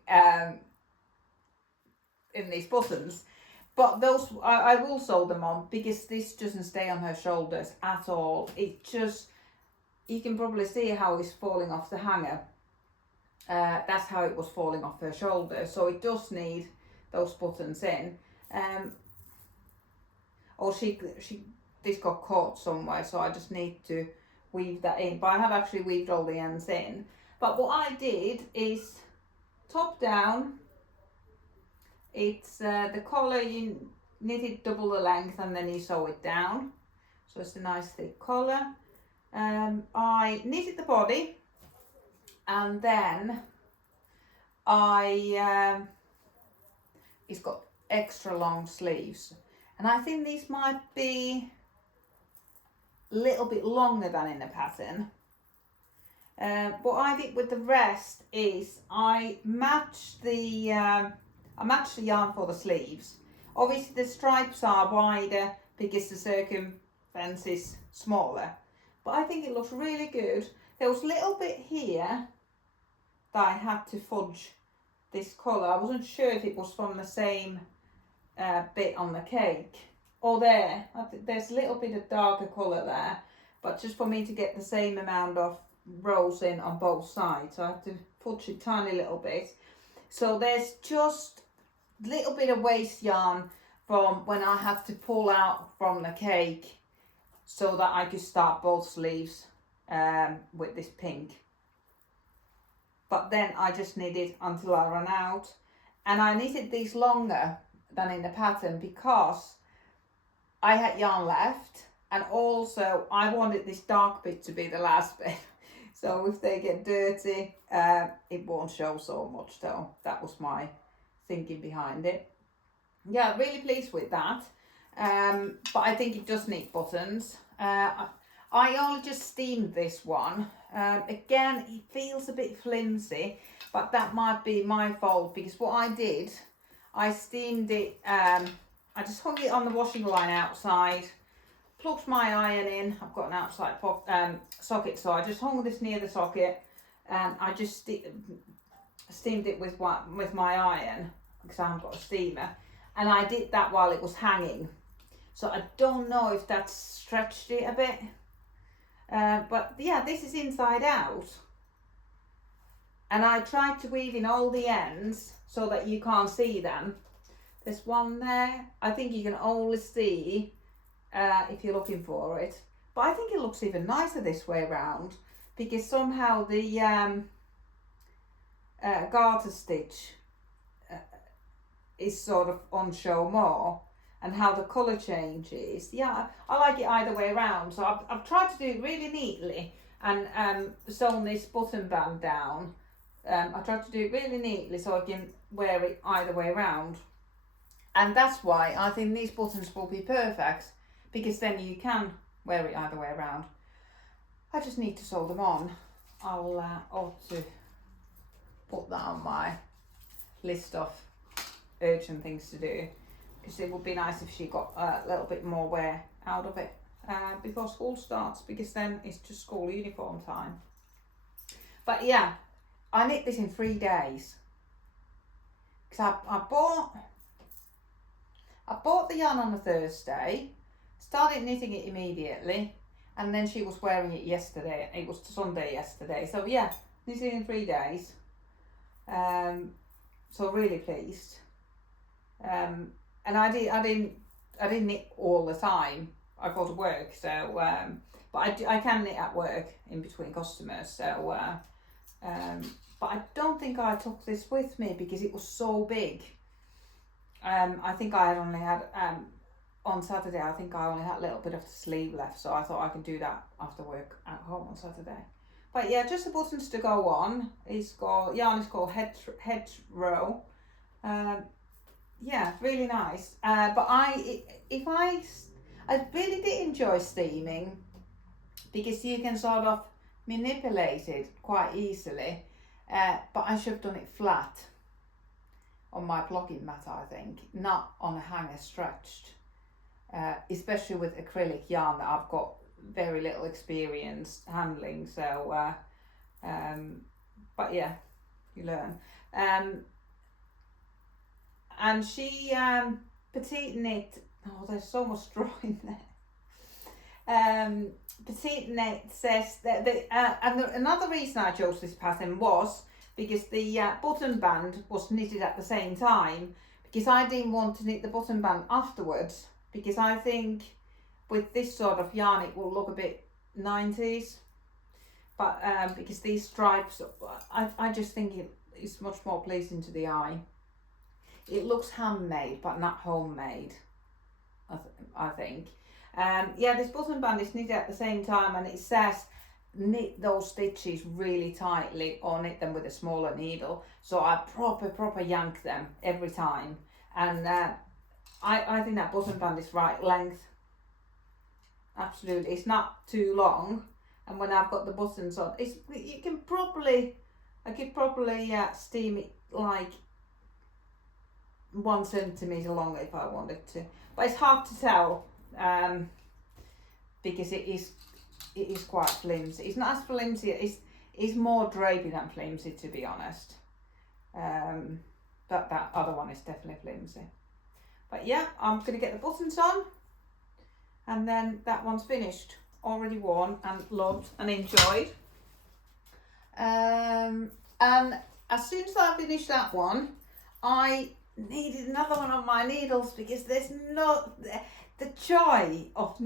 in these buttons. But those I will sew them on because this doesn't stay on her shoulders at all. It just, you can probably see how it's falling off the hanger. That's how it was falling off her shoulder. So it does need those buttons in. Or this got caught somewhere, so I just need to weave that in. But I have actually weaved all the ends in. But what I did is top down. It's the collar, you knit it double the length and then you sew it down. So it's a nice thick collar. I knitted the body, and then it's got extra long sleeves, and I think these might be a little bit longer than in the pattern. What I did with the rest is I matched the yarn for the sleeves. Obviously the stripes are wider because the circumference is smaller, but I think it looks really good. There was a little bit here that I had to fudge this colour. I wasn't sure if it was from the same bit on the cake. Or there, there's a little bit of darker colour there, but just for me to get the same amount of rows in on both sides, I have to fudge it tiny little bit. So there's just a little bit of waste yarn from when I had to pull out from the cake so that I could start both sleeves with this pink. But then I just knitted until I ran out, and I knitted these longer than in the pattern because I had yarn left, and also I wanted this dark bit to be the last bit. So if they get dirty, it won't show so much. So that was my thinking behind it. Yeah, really pleased with that. But I think it does need buttons. I only just steamed this one. Again, it feels a bit flimsy, but that might be my fault because what I did, I steamed it, I just hung it on the washing line outside, plugged my iron in. I've got an outside socket, so I just hung this near the socket, and I just steamed it with my iron because I haven't got a steamer, and I did that while it was hanging. So I don't know if that stretched it a bit. But yeah, this is inside out, and I tried to weave in all the ends so that you can't see them. There's one there. I think you can only see if you're looking for it, but I think it looks even nicer this way around because somehow the garter stitch is sort of on show more, and how the colour changes. Yeah, I like it either way around. So I've tried to do it really neatly and sewn this button band down. I tried to do it really neatly so I can wear it either way around. And that's why I think these buttons will be perfect, because then you can wear it either way around. I just need to sew them on. I'll ought to put that on my list of urgent things to do, because it would be nice if she got a little bit more wear out of it before school starts, because then it's just school uniform time. But yeah, I knit this in 3 days because I bought the yarn on a Thursday, started knitting it immediately, and then she was wearing it yesterday. It was Sunday yesterday, so yeah, knitting in 3 days. So really pleased. And I didn't knit all the time. I go to work, so But I can knit at work in between customers. So, but I don't think I took this with me because it was so big. I think I only had, on Saturday, I think I only had a little bit of the sleeve left. So I thought I could do that after work at home on Saturday. But yeah, just the buttons to go on. Yarn is called Hedgerow. Yeah, really nice. But I really did enjoy steaming because you can sort of manipulate it quite easily. But I should have done it flat on my blocking mat, I think, not on a hanger stretched. Especially with acrylic yarn that I've got very little experience handling. So, but yeah, you learn. And she petite knit. Oh, there's so much straw in there. Petite knit says that another reason I chose this pattern was because the button band was knitted at the same time. Because I didn't want to knit the button band afterwards. Because I think with this sort of yarn it will look a bit 90s. But because these stripes, I just think it is much more pleasing to the eye. It looks handmade but not homemade, I think. Yeah, this button band is knitted at the same time, and it says knit those stitches really tightly or knit them with a smaller needle. So I proper yank them every time. And I think that button band is right length. Absolutely, it's not too long. And when I've got the buttons on, I could probably steam it like 1 centimetre long if I wanted to, but it's hard to tell because it is quite flimsy. It's not as flimsy. It's more drapey than flimsy, to be honest. But that other one is definitely flimsy. But yeah, I'm gonna get the buttons on, and then that one's finished, already worn and loved and enjoyed. And as soon as I finished that one, I needed another one on my needles because there's no the joy of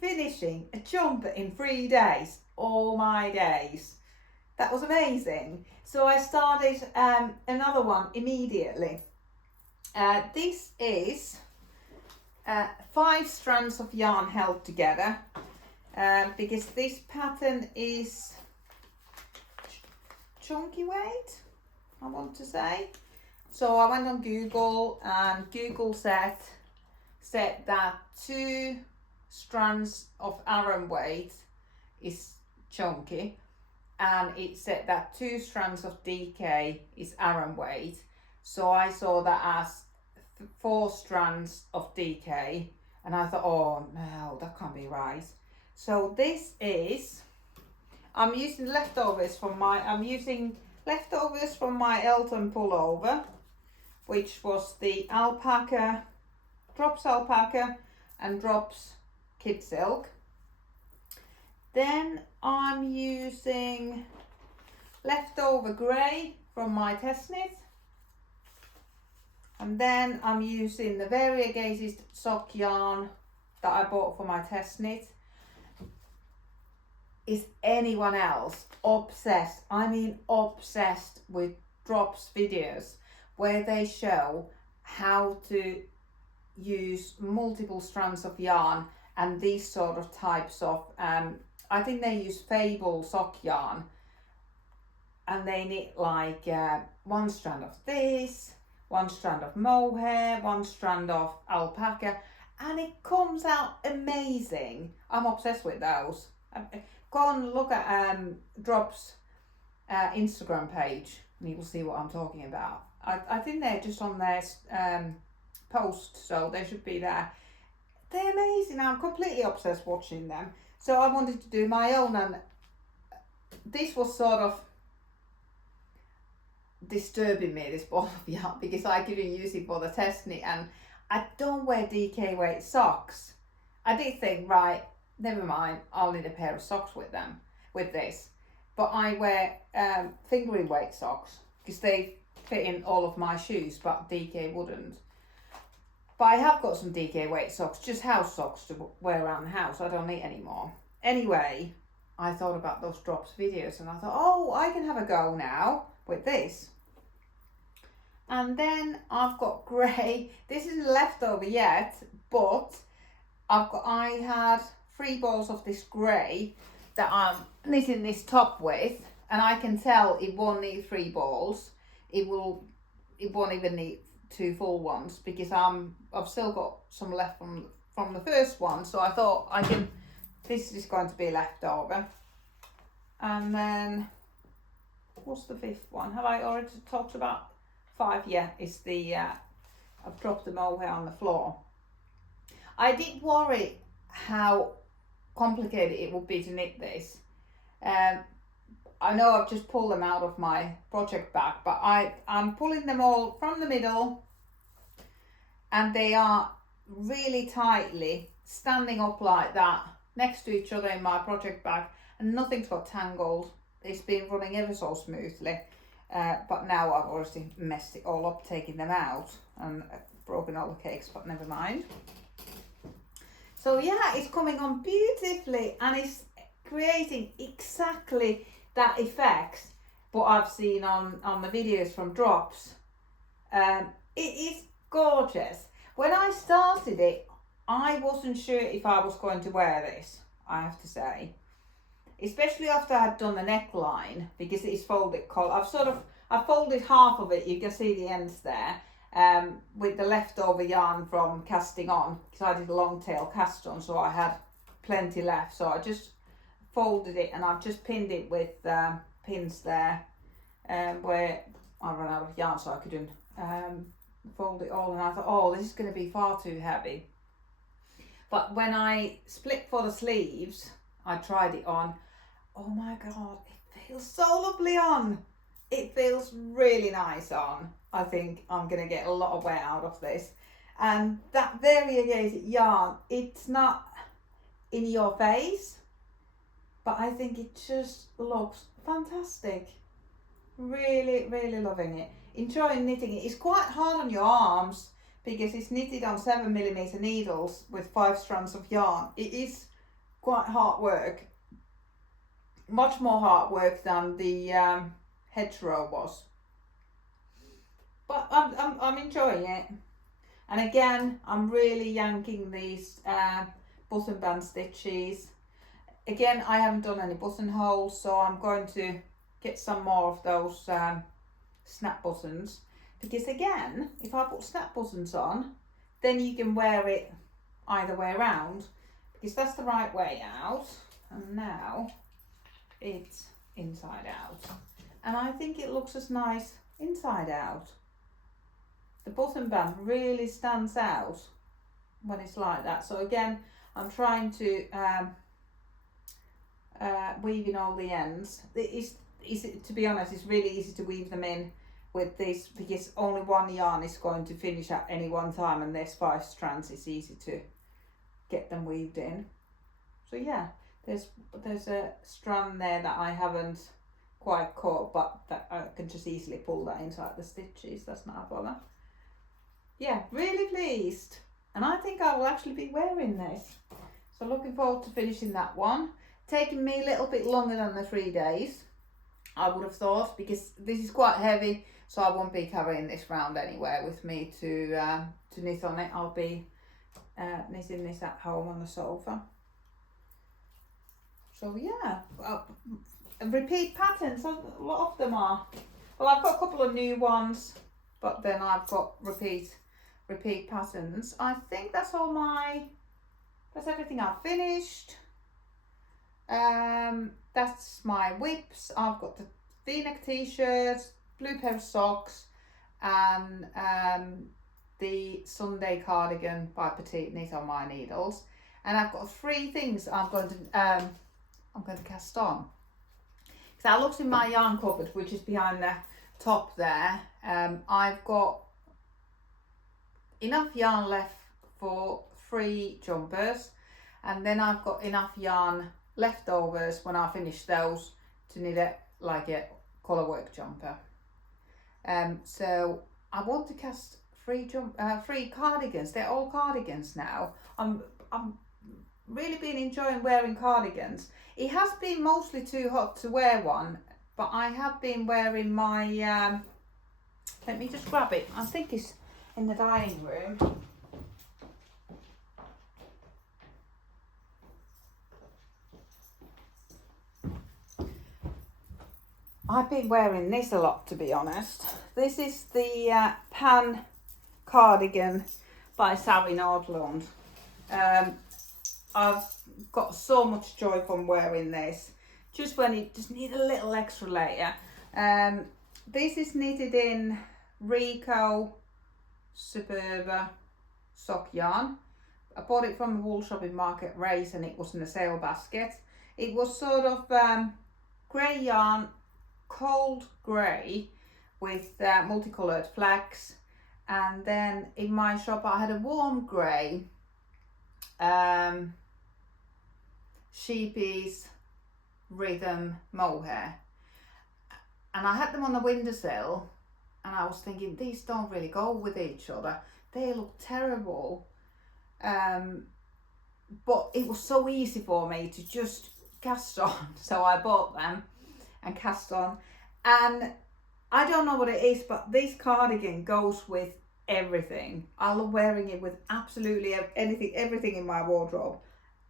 finishing a jumper in 3 days. All my days, that was amazing. So I started another one immediately. This is 5 strands of yarn held together because this pattern is chunky weight, I want to say. So I went on Google, and Google said that 2 strands of Aran weight is chunky, and it said that 2 strands of DK is Aran weight. So I saw that as 4 strands of DK, and I thought, oh no, that can't be right. So this is, I'm using leftovers from my Elton pullover, which was the alpaca, drops alpaca and drops kid silk. Then I'm using leftover grey from my test knit. And then I'm using the variegated sock yarn that I bought for my test knit. Is anyone else obsessed, I mean obsessed, with drops videos where they show how to use multiple strands of yarn and these sort of types of, I think they use Fable sock yarn, and they knit like 1 strand of this, 1 strand of mohair, 1 strand of alpaca, and it comes out amazing. I'm obsessed with those. Go and look at Drops Instagram page and you will see what I'm talking about. I think they're just on their post, so they should be there. They're amazing. I'm completely obsessed watching them. So I wanted to do my own, and this was sort of disturbing me, this ball of yarn, because I couldn't use it for the test knit, and I don't wear DK weight socks. I did think, right, never mind, I'll need a pair of socks with this. But I wear fingering weight socks because they fit in all of my shoes, but DK wouldn't. But I have got some DK weight socks, just house socks to wear around the house. I don't need any more. anyway, I thought about those drops videos and I thought, oh, I can have a go now with this. And then I've got grey. This isn't leftover yet, but I had 3 balls of this grey that I'm knitting this top with, and I can tell it won't need 3 balls. It won't even need 2 full ones, because I've still got some left from the first one. So I thought this is going to be leftover. And then what's the 5th one? Have I already talked about 5? Yeah, it's the I've dropped them all here on the floor. I did worry how complicated it would be to knit this. I know I've just pulled them out of my project bag, but I'm pulling them all from the middle, and they are really tightly standing up like that next to each other in my project bag, and nothing's got tangled. It's been running ever so smoothly, but now I've obviously messed it all up taking them out and broken all the cakes, but never mind. So yeah, it's coming on beautifully, and it's creating exactly that effect what I've seen on the videos from drops. It is gorgeous. When I started it, I wasn't sure if I was going to wear this, I have to say, especially after I had done the neckline, because it's folded collar. I've folded half of it, you can see the ends there, with the leftover yarn from casting on, because I did a long tail cast on, so I had plenty left. So I just folded it, and I've just pinned it with pins there, where I ran out of yarn, so I couldn't fold it all. And I thought, oh, this is going to be far too heavy. But when I split for the sleeves, I tried it on. Oh my god, it feels so lovely on. It feels really nice on. I think I'm going to get a lot of wear out of this. And that variegated yarn, it's not in your face, but I think it just looks fantastic. Really, really loving it. Enjoying knitting it. It's quite hard on your arms because it's knitted on 7mm needles with 5 strands of yarn. It is quite hard work. Much more hard work than the hedgerow was. But I'm enjoying it. And again, I'm really yanking these button band stitches. Again, I haven't done any buttonholes, so I'm going to get some more of those snap buttons, because again, if I put snap buttons on, then you can wear it either way around, because that's the right way out. And now it's inside out, and I think it looks as nice inside out. The button band really stands out when it's like that. So again, I'm trying to weave in all the ends. It's to be honest, it's really easy to weave them in with this, because only one yarn is going to finish at any one time, and there's 5 strands. It's easy to get them weaved in. So yeah, there's a strand there that I haven't quite caught, but that I can just easily pull that inside the stitches. That's not a bother. Yeah, really pleased, and I think I will actually be wearing this. So looking forward to finishing that one. Taking me a little bit longer than the 3 days, I would have thought, because this is quite heavy, so I won't be carrying this round anywhere with me to knit on it. I'll be knitting this at home on the sofa. So yeah, repeat patterns, a lot of them are. Well, I've got a couple of new ones, but then I've got repeat patterns. I think that's everything I've finished. That's my whips. I've got the V-neck t-shirts, blue pair of socks, and the Sunday cardigan by Petite Knit on my needles. And I've got 3 things I'm going to cast on. So I looked in my yarn cupboard, which is behind the top there. I've got enough yarn left for 3 jumpers, and then I've got enough yarn leftovers when I finish those to knit it like a colour work jumper. So I want to cast 3 cardigans. They're all cardigans now. I'm really been enjoying wearing cardigans. It has been mostly too hot to wear one, but I have been wearing my, let me just grab it. I think it's in the dining room. I've been wearing this a lot, to be honest. This is the Pan cardigan by Sally Nordlund. I've got so much joy from wearing this. Just when you just need a little extra layer. This is knitted in Rico Superba sock yarn. I bought it from the wool shop in Market Race and it was in a sale basket. It was sort of grey yarn, cold grey with multicoloured flags, and then in my shop I had a warm grey sheepies rhythm mohair, and I had them on the windowsill and I was thinking these don't really go with each other, they look terrible, but it was so easy for me to just cast on, so I bought them and cast on, and I don't know what it is, but this cardigan goes with everything. I love wearing it with absolutely everything in my wardrobe.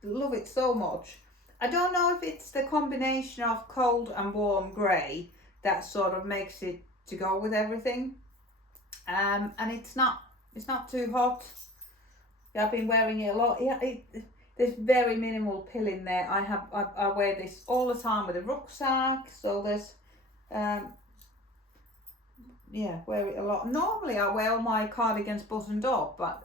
Love it so much. I don't know if it's the combination of cold and warm grey that sort of makes it to go with everything, and it's not too hot. Yeah, I've been wearing it a lot. Yeah, there's very minimal pill in there. I wear this all the time with a rucksack, so there's yeah, wear it a lot. Normally I wear all my cardigans buttoned up, but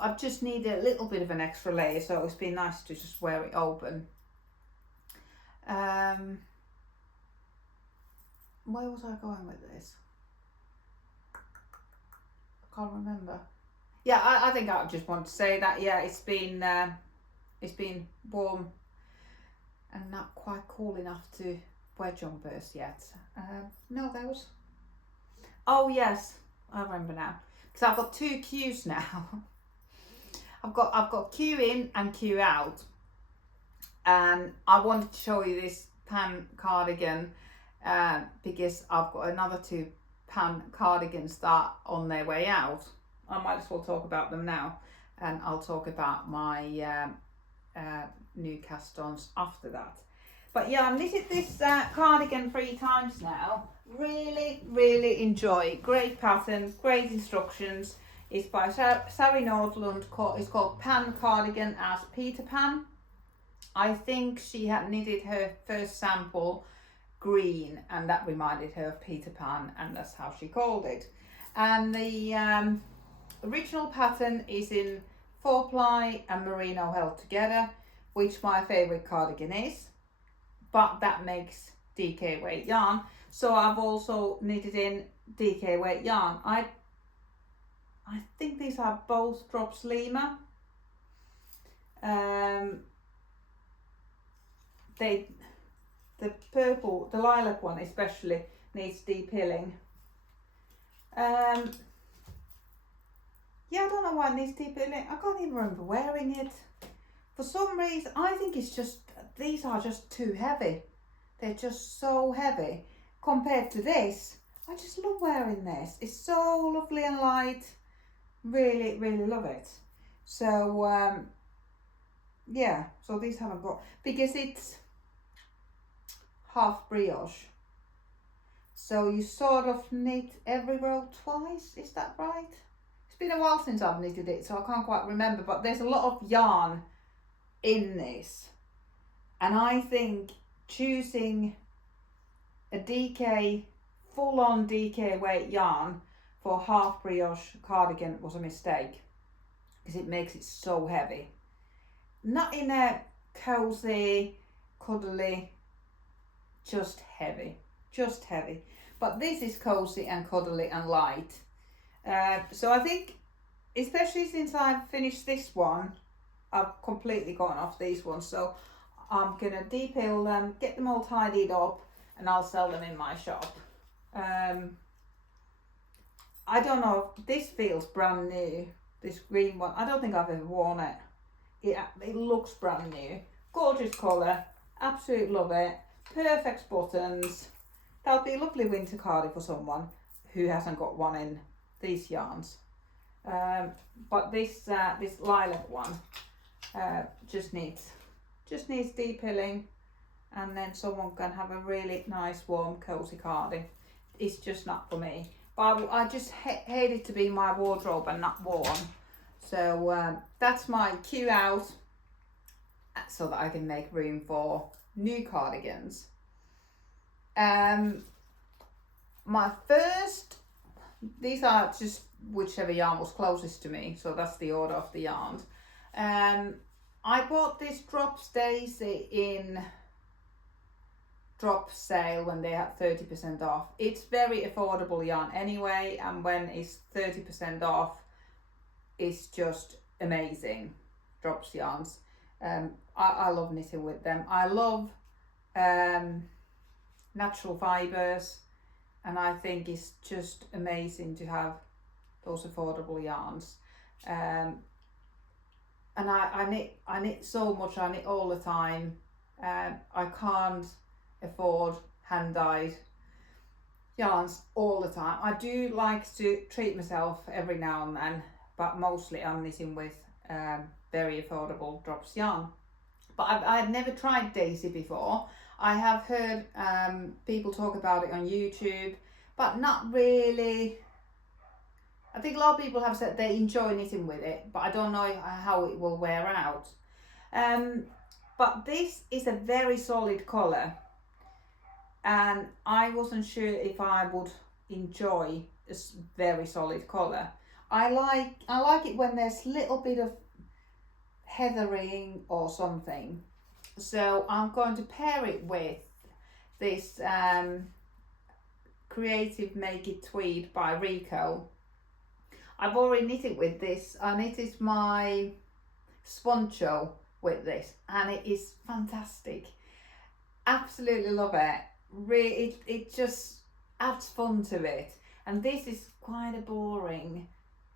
I've just needed a little bit of an extra layer, so it's been nice to just wear it open. Where was I going with this? I can't remember. Yeah, I think I just want to say that, yeah, it's been warm and not quite cool enough to wear jumpers yet. No, those. Oh yes, I remember now. Because I've got two queues now. I've got queue in and queue out. And I wanted to show you this Pan cardigan because I've got another two Pan cardigans that are on their way out. I might as well talk about them now, and I'll talk about my new cast-ons after that. But yeah, I've knitted this cardigan 3 times now. Really enjoy it. Great pattern, great instructions. It's by Sally Nordlund. It's called Pan Cardigan as Peter Pan. I think she had knitted her first sample green, and that reminded her of Peter Pan, and that's how she called it. And the original pattern is in 4-ply and merino held together, which my favourite cardigan is, but that makes DK weight yarn. So I've also knitted in DK weight yarn. I think these are both drops Lima. The purple, the lilac one especially, needs depilling. Yeah, I don't know why it needs depilling. I can't even remember wearing it. For some reason, I think it's just, these are just too heavy. They're just so heavy. Compared to this, I just love wearing this. It's so lovely and light. Really love it. So, yeah, so these haven't got, because it's half brioche. So you sort of knit every row twice, is that right? It's been a while since I've knitted it, so I can't quite remember, but there's a lot of yarn in this. And I think choosing a DK, full-on DK weight yarn for half brioche cardigan was a mistake, because it makes it so heavy. Not in a cozy, cuddly, just heavy. But this is cozy and cuddly and light. So I think, especially since I've finished this one, I've completely gone off these ones. So I'm gonna depil them, get them all tidied up, and I'll sell them in my shop. I don't know, this feels brand new, this green one. I don't think I've ever worn it. it looks brand new. Gorgeous colour, absolutely love it. Perfect buttons. That'll be a lovely winter cardi for someone who hasn't got one in these yarns. But this lilac one just needs detailing, and then someone can have a really nice warm cozy cardi. It's just not for me. But I just hate it to be my wardrobe and not worn. So that's my cue out, so that I can make room for new cardigans. My first, these are just whichever yarn was closest to me, so that's the order of the yarns. I bought this Drops Daisy in drop sale when they had 30% off. It's very affordable yarn anyway, and when it's 30% off, it's just amazing. Drops yarns. I love knitting with them. I love natural fibres, and I think it's just amazing to have those affordable yarns. And I knit so much. I knit all the time. I can't afford hand-dyed yarns all the time. I do like to treat myself every now and then, but mostly I'm knitting with very affordable Drops yarn. But I've never tried Daisy before. I have heard people talk about it on YouTube, but not really. I think a lot of people have said they enjoy knitting with it, but I don't know how it will wear out. But this is a very solid colour, and I wasn't sure if I would enjoy this very solid colour. I like it when there's a little bit of heathering or something. So I'm going to pair it with this Creative Make It Tweed by Rico. I've already knitted with this. I knitted my sponcho with this, and it is fantastic. Absolutely love it. Really, it just adds fun to it. And this is quite a boring,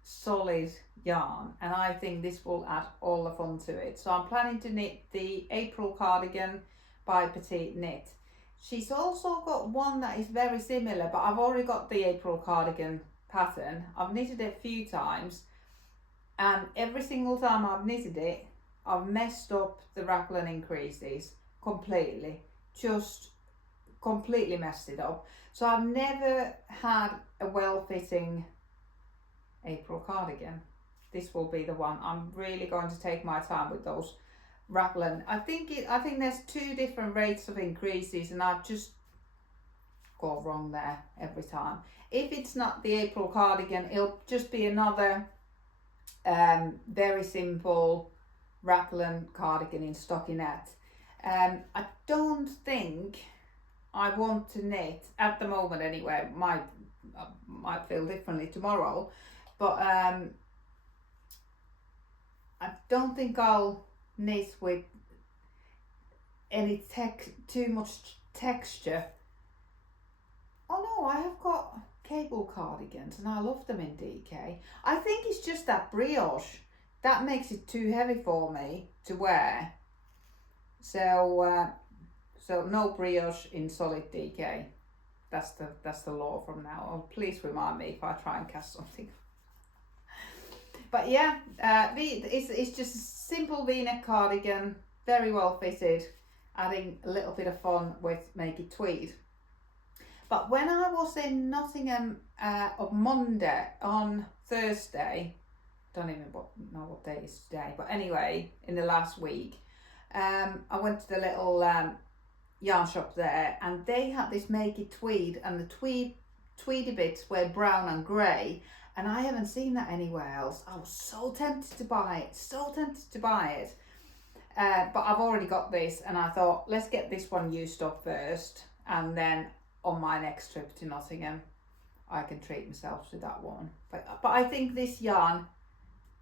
solid yarn, and I think this will add all the fun to it. So I'm planning to knit the April cardigan by Petite Knit. She's also got one that is very similar, but I've already got the April cardigan pattern. I've knitted it a few times, and every single time I've knitted it, I've messed up the raglan increases completely. Just completely messed it up. So I've never had a well-fitting April cardigan. This will be the one. I'm really going to take my time with those raglan. I think there's two different rates of increases, and I've just got wrong there every time. If it's not the April cardigan, it'll just be another very simple raglan cardigan in stockinette. I don't think I want to knit at the moment anyway. Might feel differently tomorrow, but I don't think I'll knit with any too much texture. Oh no, I have got cable cardigans and I love them in DK. I think it's just that brioche that makes it too heavy for me to wear. So no brioche in solid DK. That's the law from now on. Please remind me if I try and cast something. But yeah, it's just a simple V-neck cardigan, very well fitted, adding a little bit of fun with Make It Tweed. But when I was in Nottingham on Thursday, don't even know what day it is today, but anyway, in the last week, I went to the little yarn shop there, and they had this Make It Tweed, and the tweedy bits were brown and grey, and I haven't seen that anywhere else. I was so tempted to buy it, but I've already got this, and I thought, let's get this one used up first, and then on my next trip to Nottingham I can treat myself to that one. But I think this yarn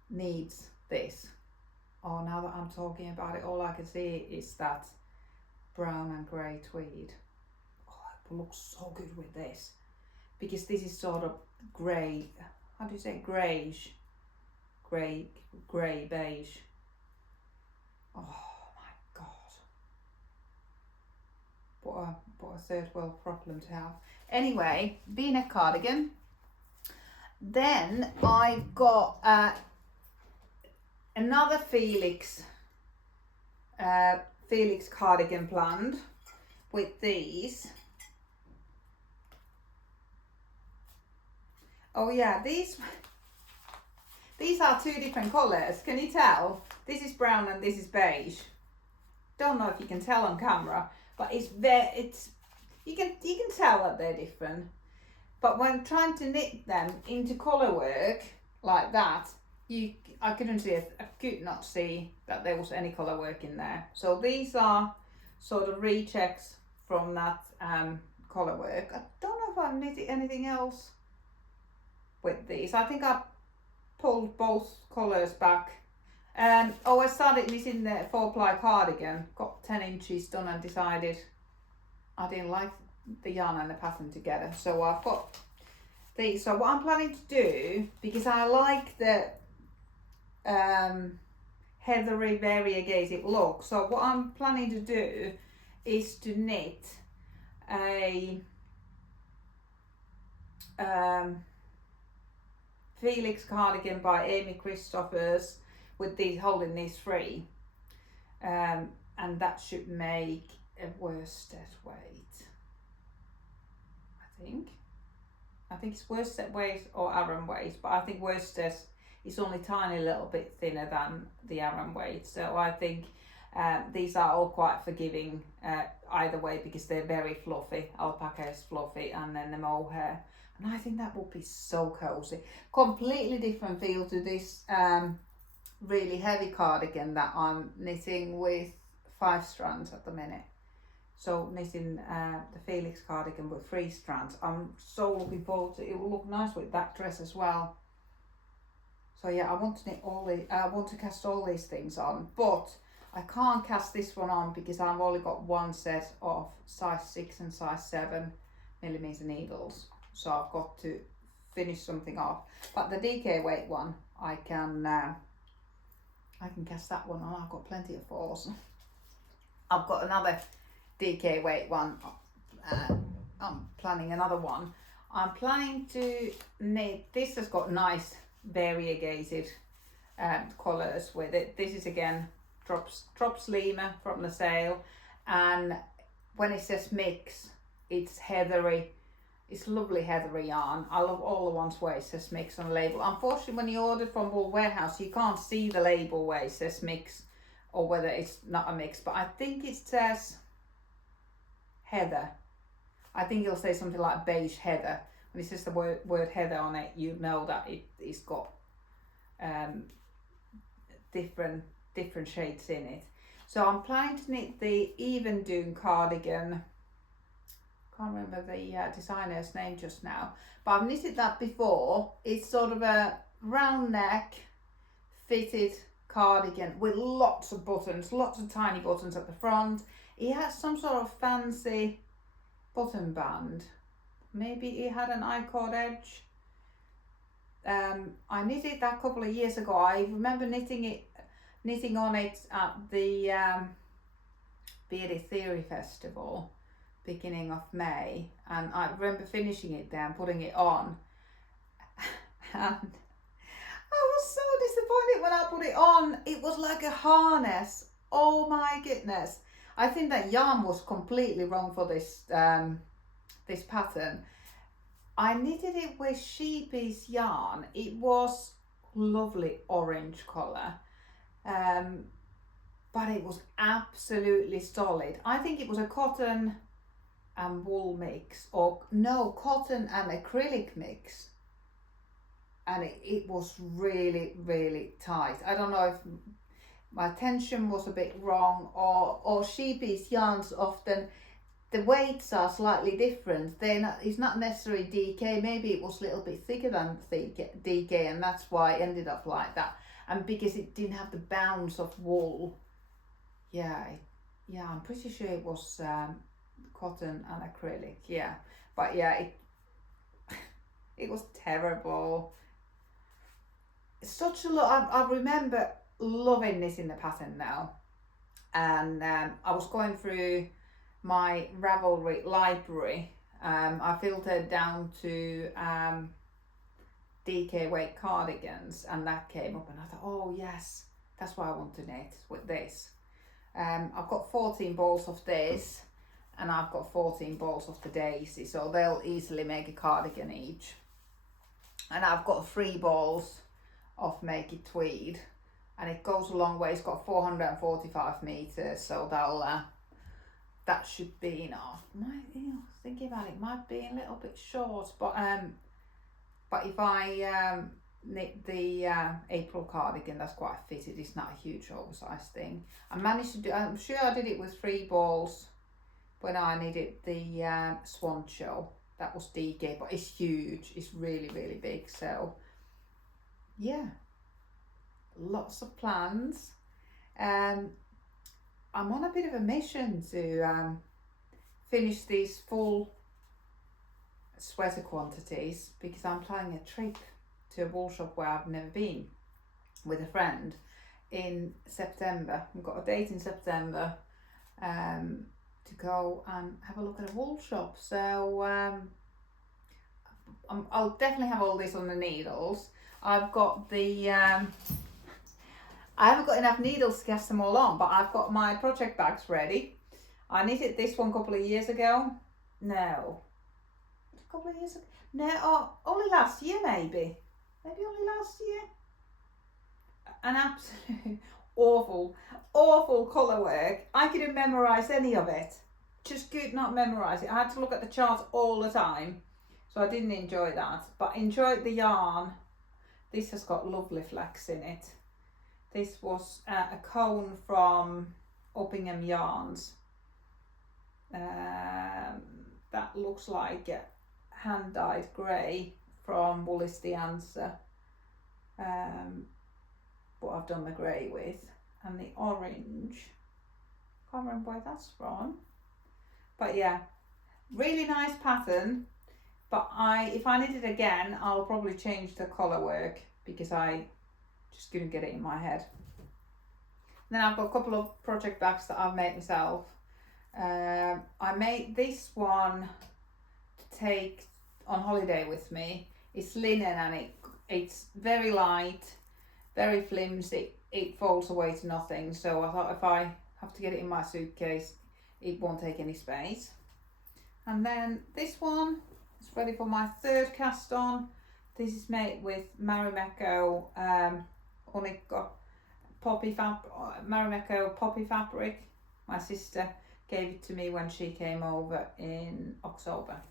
needs this. Oh, now that I'm talking about it, all I can see is that brown and grey tweed. Oh, it looks so good with this, because this is sort of grey, how do you say, greyish, grey beige. Oh my God. What a third world problem to have. Anyway, V-neck cardigan. Then I've got another Felix cardigan planned with these. Oh yeah, these are two different colours. Can you tell? This is brown and this is beige. Don't know if you can tell on camera, but you can tell that they're different. But when trying to knit them into colour work like that, I could not see that there was any colour work in there. So these are sort of rechecks from that colour work. I don't know if I've knitted anything else with these. I think I pulled both colours back. I started knitting the 4-ply cardigan, got 10 inches done and decided I didn't like the yarn and the pattern together. So I've got these. So what I'm planning to do, because I like the heathery variegated look, so what I'm planning to do is to knit a Felix cardigan by Amy Christophers with these, holding these three, and that should make a worsted weight. I think it's worsted weight or Aran weight, but I think worsted is only tiny little bit thinner than the Aran weight. So I think these are all quite forgiving either way, because they're very fluffy. Alpaca is fluffy, and then the mohair. And I think that would be so cozy. Completely different feel to this really heavy cardigan that I'm knitting with 5 strands at the minute. So knitting the Felix cardigan with 3 strands. I'm so looking forward to it. It will look nice with that dress as well. So yeah, I want to cast all these things on, but I can't cast this one on because I've only got one set of size 6 and size 7 millimeter needles. So I've got to finish something off. But the DK weight one, I can cast that one on. I've got plenty of 4s. I've got another DK weight one. I'm planning another one. I'm planning to knit. This has got nice variegated colours with it. This is again drops Lima from the sale, and when it says mix, it's heathery. It's lovely heathery yarn. I love all the ones where it says mix on the label. Unfortunately, when you order from Wool Warehouse, you can't see the label where it says mix or whether it's not a mix, but I think it says heather. I think it'll say something like beige heather. When it says the word heather on it, you know that it's got different shades in it. So I'm planning to knit the Evendoon Cardigan. Can't remember the designer's name just now, but I've knitted that before. It's sort of a round neck fitted cardigan with lots of buttons, lots of tiny buttons at the front. It has some sort of fancy button band. Maybe it had an icord edge. I knitted that a couple of years ago. I remember knitting on it at the Bearded Theory Festival, beginning of May, and I remember finishing it there and putting it on, and I was so disappointed when I put it on. It was like a harness. Oh my goodness. I think that yarn was completely wrong for this this pattern. I knitted it with sheepy's yarn. It was lovely orange colour, but it was absolutely solid. I think it was a cotton and wool mix, or no, cotton and acrylic mix, and it was really, really tight. I don't know if my tension was a bit wrong, or sheepy's yarns often, the weights are slightly different. It's not necessarily DK. Maybe it was a little bit thicker than DK, and that's why it ended up like that. And because it didn't have the bounce of wool, yeah, I'm pretty sure it was cotton and acrylic. Yeah, but yeah, it was terrible. Such a lot. I remember loving this in the pattern now. and I was going through my Ravelry library. I filtered down to DK weight cardigans, and that came up, and I thought, oh yes, that's what I want to knit with this. I've got 14 balls of this, and I've got 14 balls of the daisy, so they'll easily make a cardigan each. And I've got 3 balls of make it tweed, and it goes a long way. It's got 445 meters, so that should be enough. Thinking about it, might be a little bit short, but if I knit the April cardigan, that's quite fitted. It's not a huge oversized thing. I managed to do, I'm sure I did it with 3 balls when I knitted the Swan Show. That was DK, but it's huge. It's really, really big. So yeah, lots of plans. I'm on a bit of a mission to finish these full sweater quantities, because I'm planning a trip to a wool shop where I've never been with a friend in September. We've got a date in September to go and have a look at a wool shop. So I'll definitely have all this on the needles. I've got the I haven't got enough needles to cast them all on, but I've got my project bags ready. I knitted this one a couple of years ago. No, a couple of years ago. No, only last year maybe. Maybe only last year. An absolute awful colour work. I couldn't memorise any of it. Just could not memorise it. I had to look at the charts all the time. So I didn't enjoy that. But enjoyed the yarn. This has got lovely flex in it. This was a cone from Uppingham Yarns. That looks like hand-dyed grey from Wool is the Answer. What I've done the grey with. And the orange. Can't remember where that's from. But yeah, really nice pattern. But if I knit it again, I'll probably change the colour work, because I just couldn't get it in my head. Then I've got a couple of project bags that I've made myself. I made this one to take on holiday with me. It's linen, and it's very light, very flimsy. It folds away to nothing. So I thought if I have to get it in my suitcase, it won't take any space. And then this one is ready for my 3rd cast on. This is made with Marimekko Marimekko poppy fabric. My sister gave it to me when she came over in October.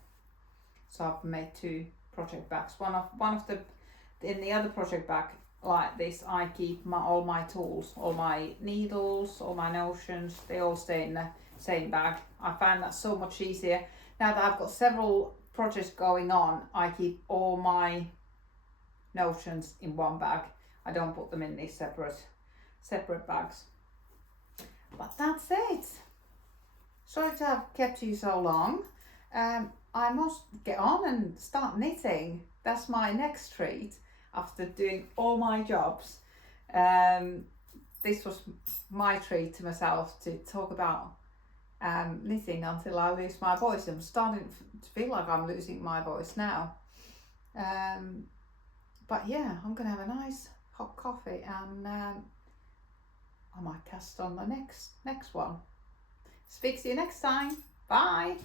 So I've made 2 project bags. One of the in the other project bag like this, I keep all my tools, all my needles, all my notions. They all stay in the same bag. I find that so much easier. Now that I've got several projects going on, I keep all my notions in one bag. I don't put them in these separate bags. But that's it. Sorry to have kept you so long. I must get on and start knitting. That's my next treat after doing all my jobs. This was my treat to myself, to talk about knitting until I lose my voice. I'm starting to feel like I'm losing my voice now. But yeah, I'm going to have a nice hot coffee, and I might cast on the next one. Speak to you next time. Bye.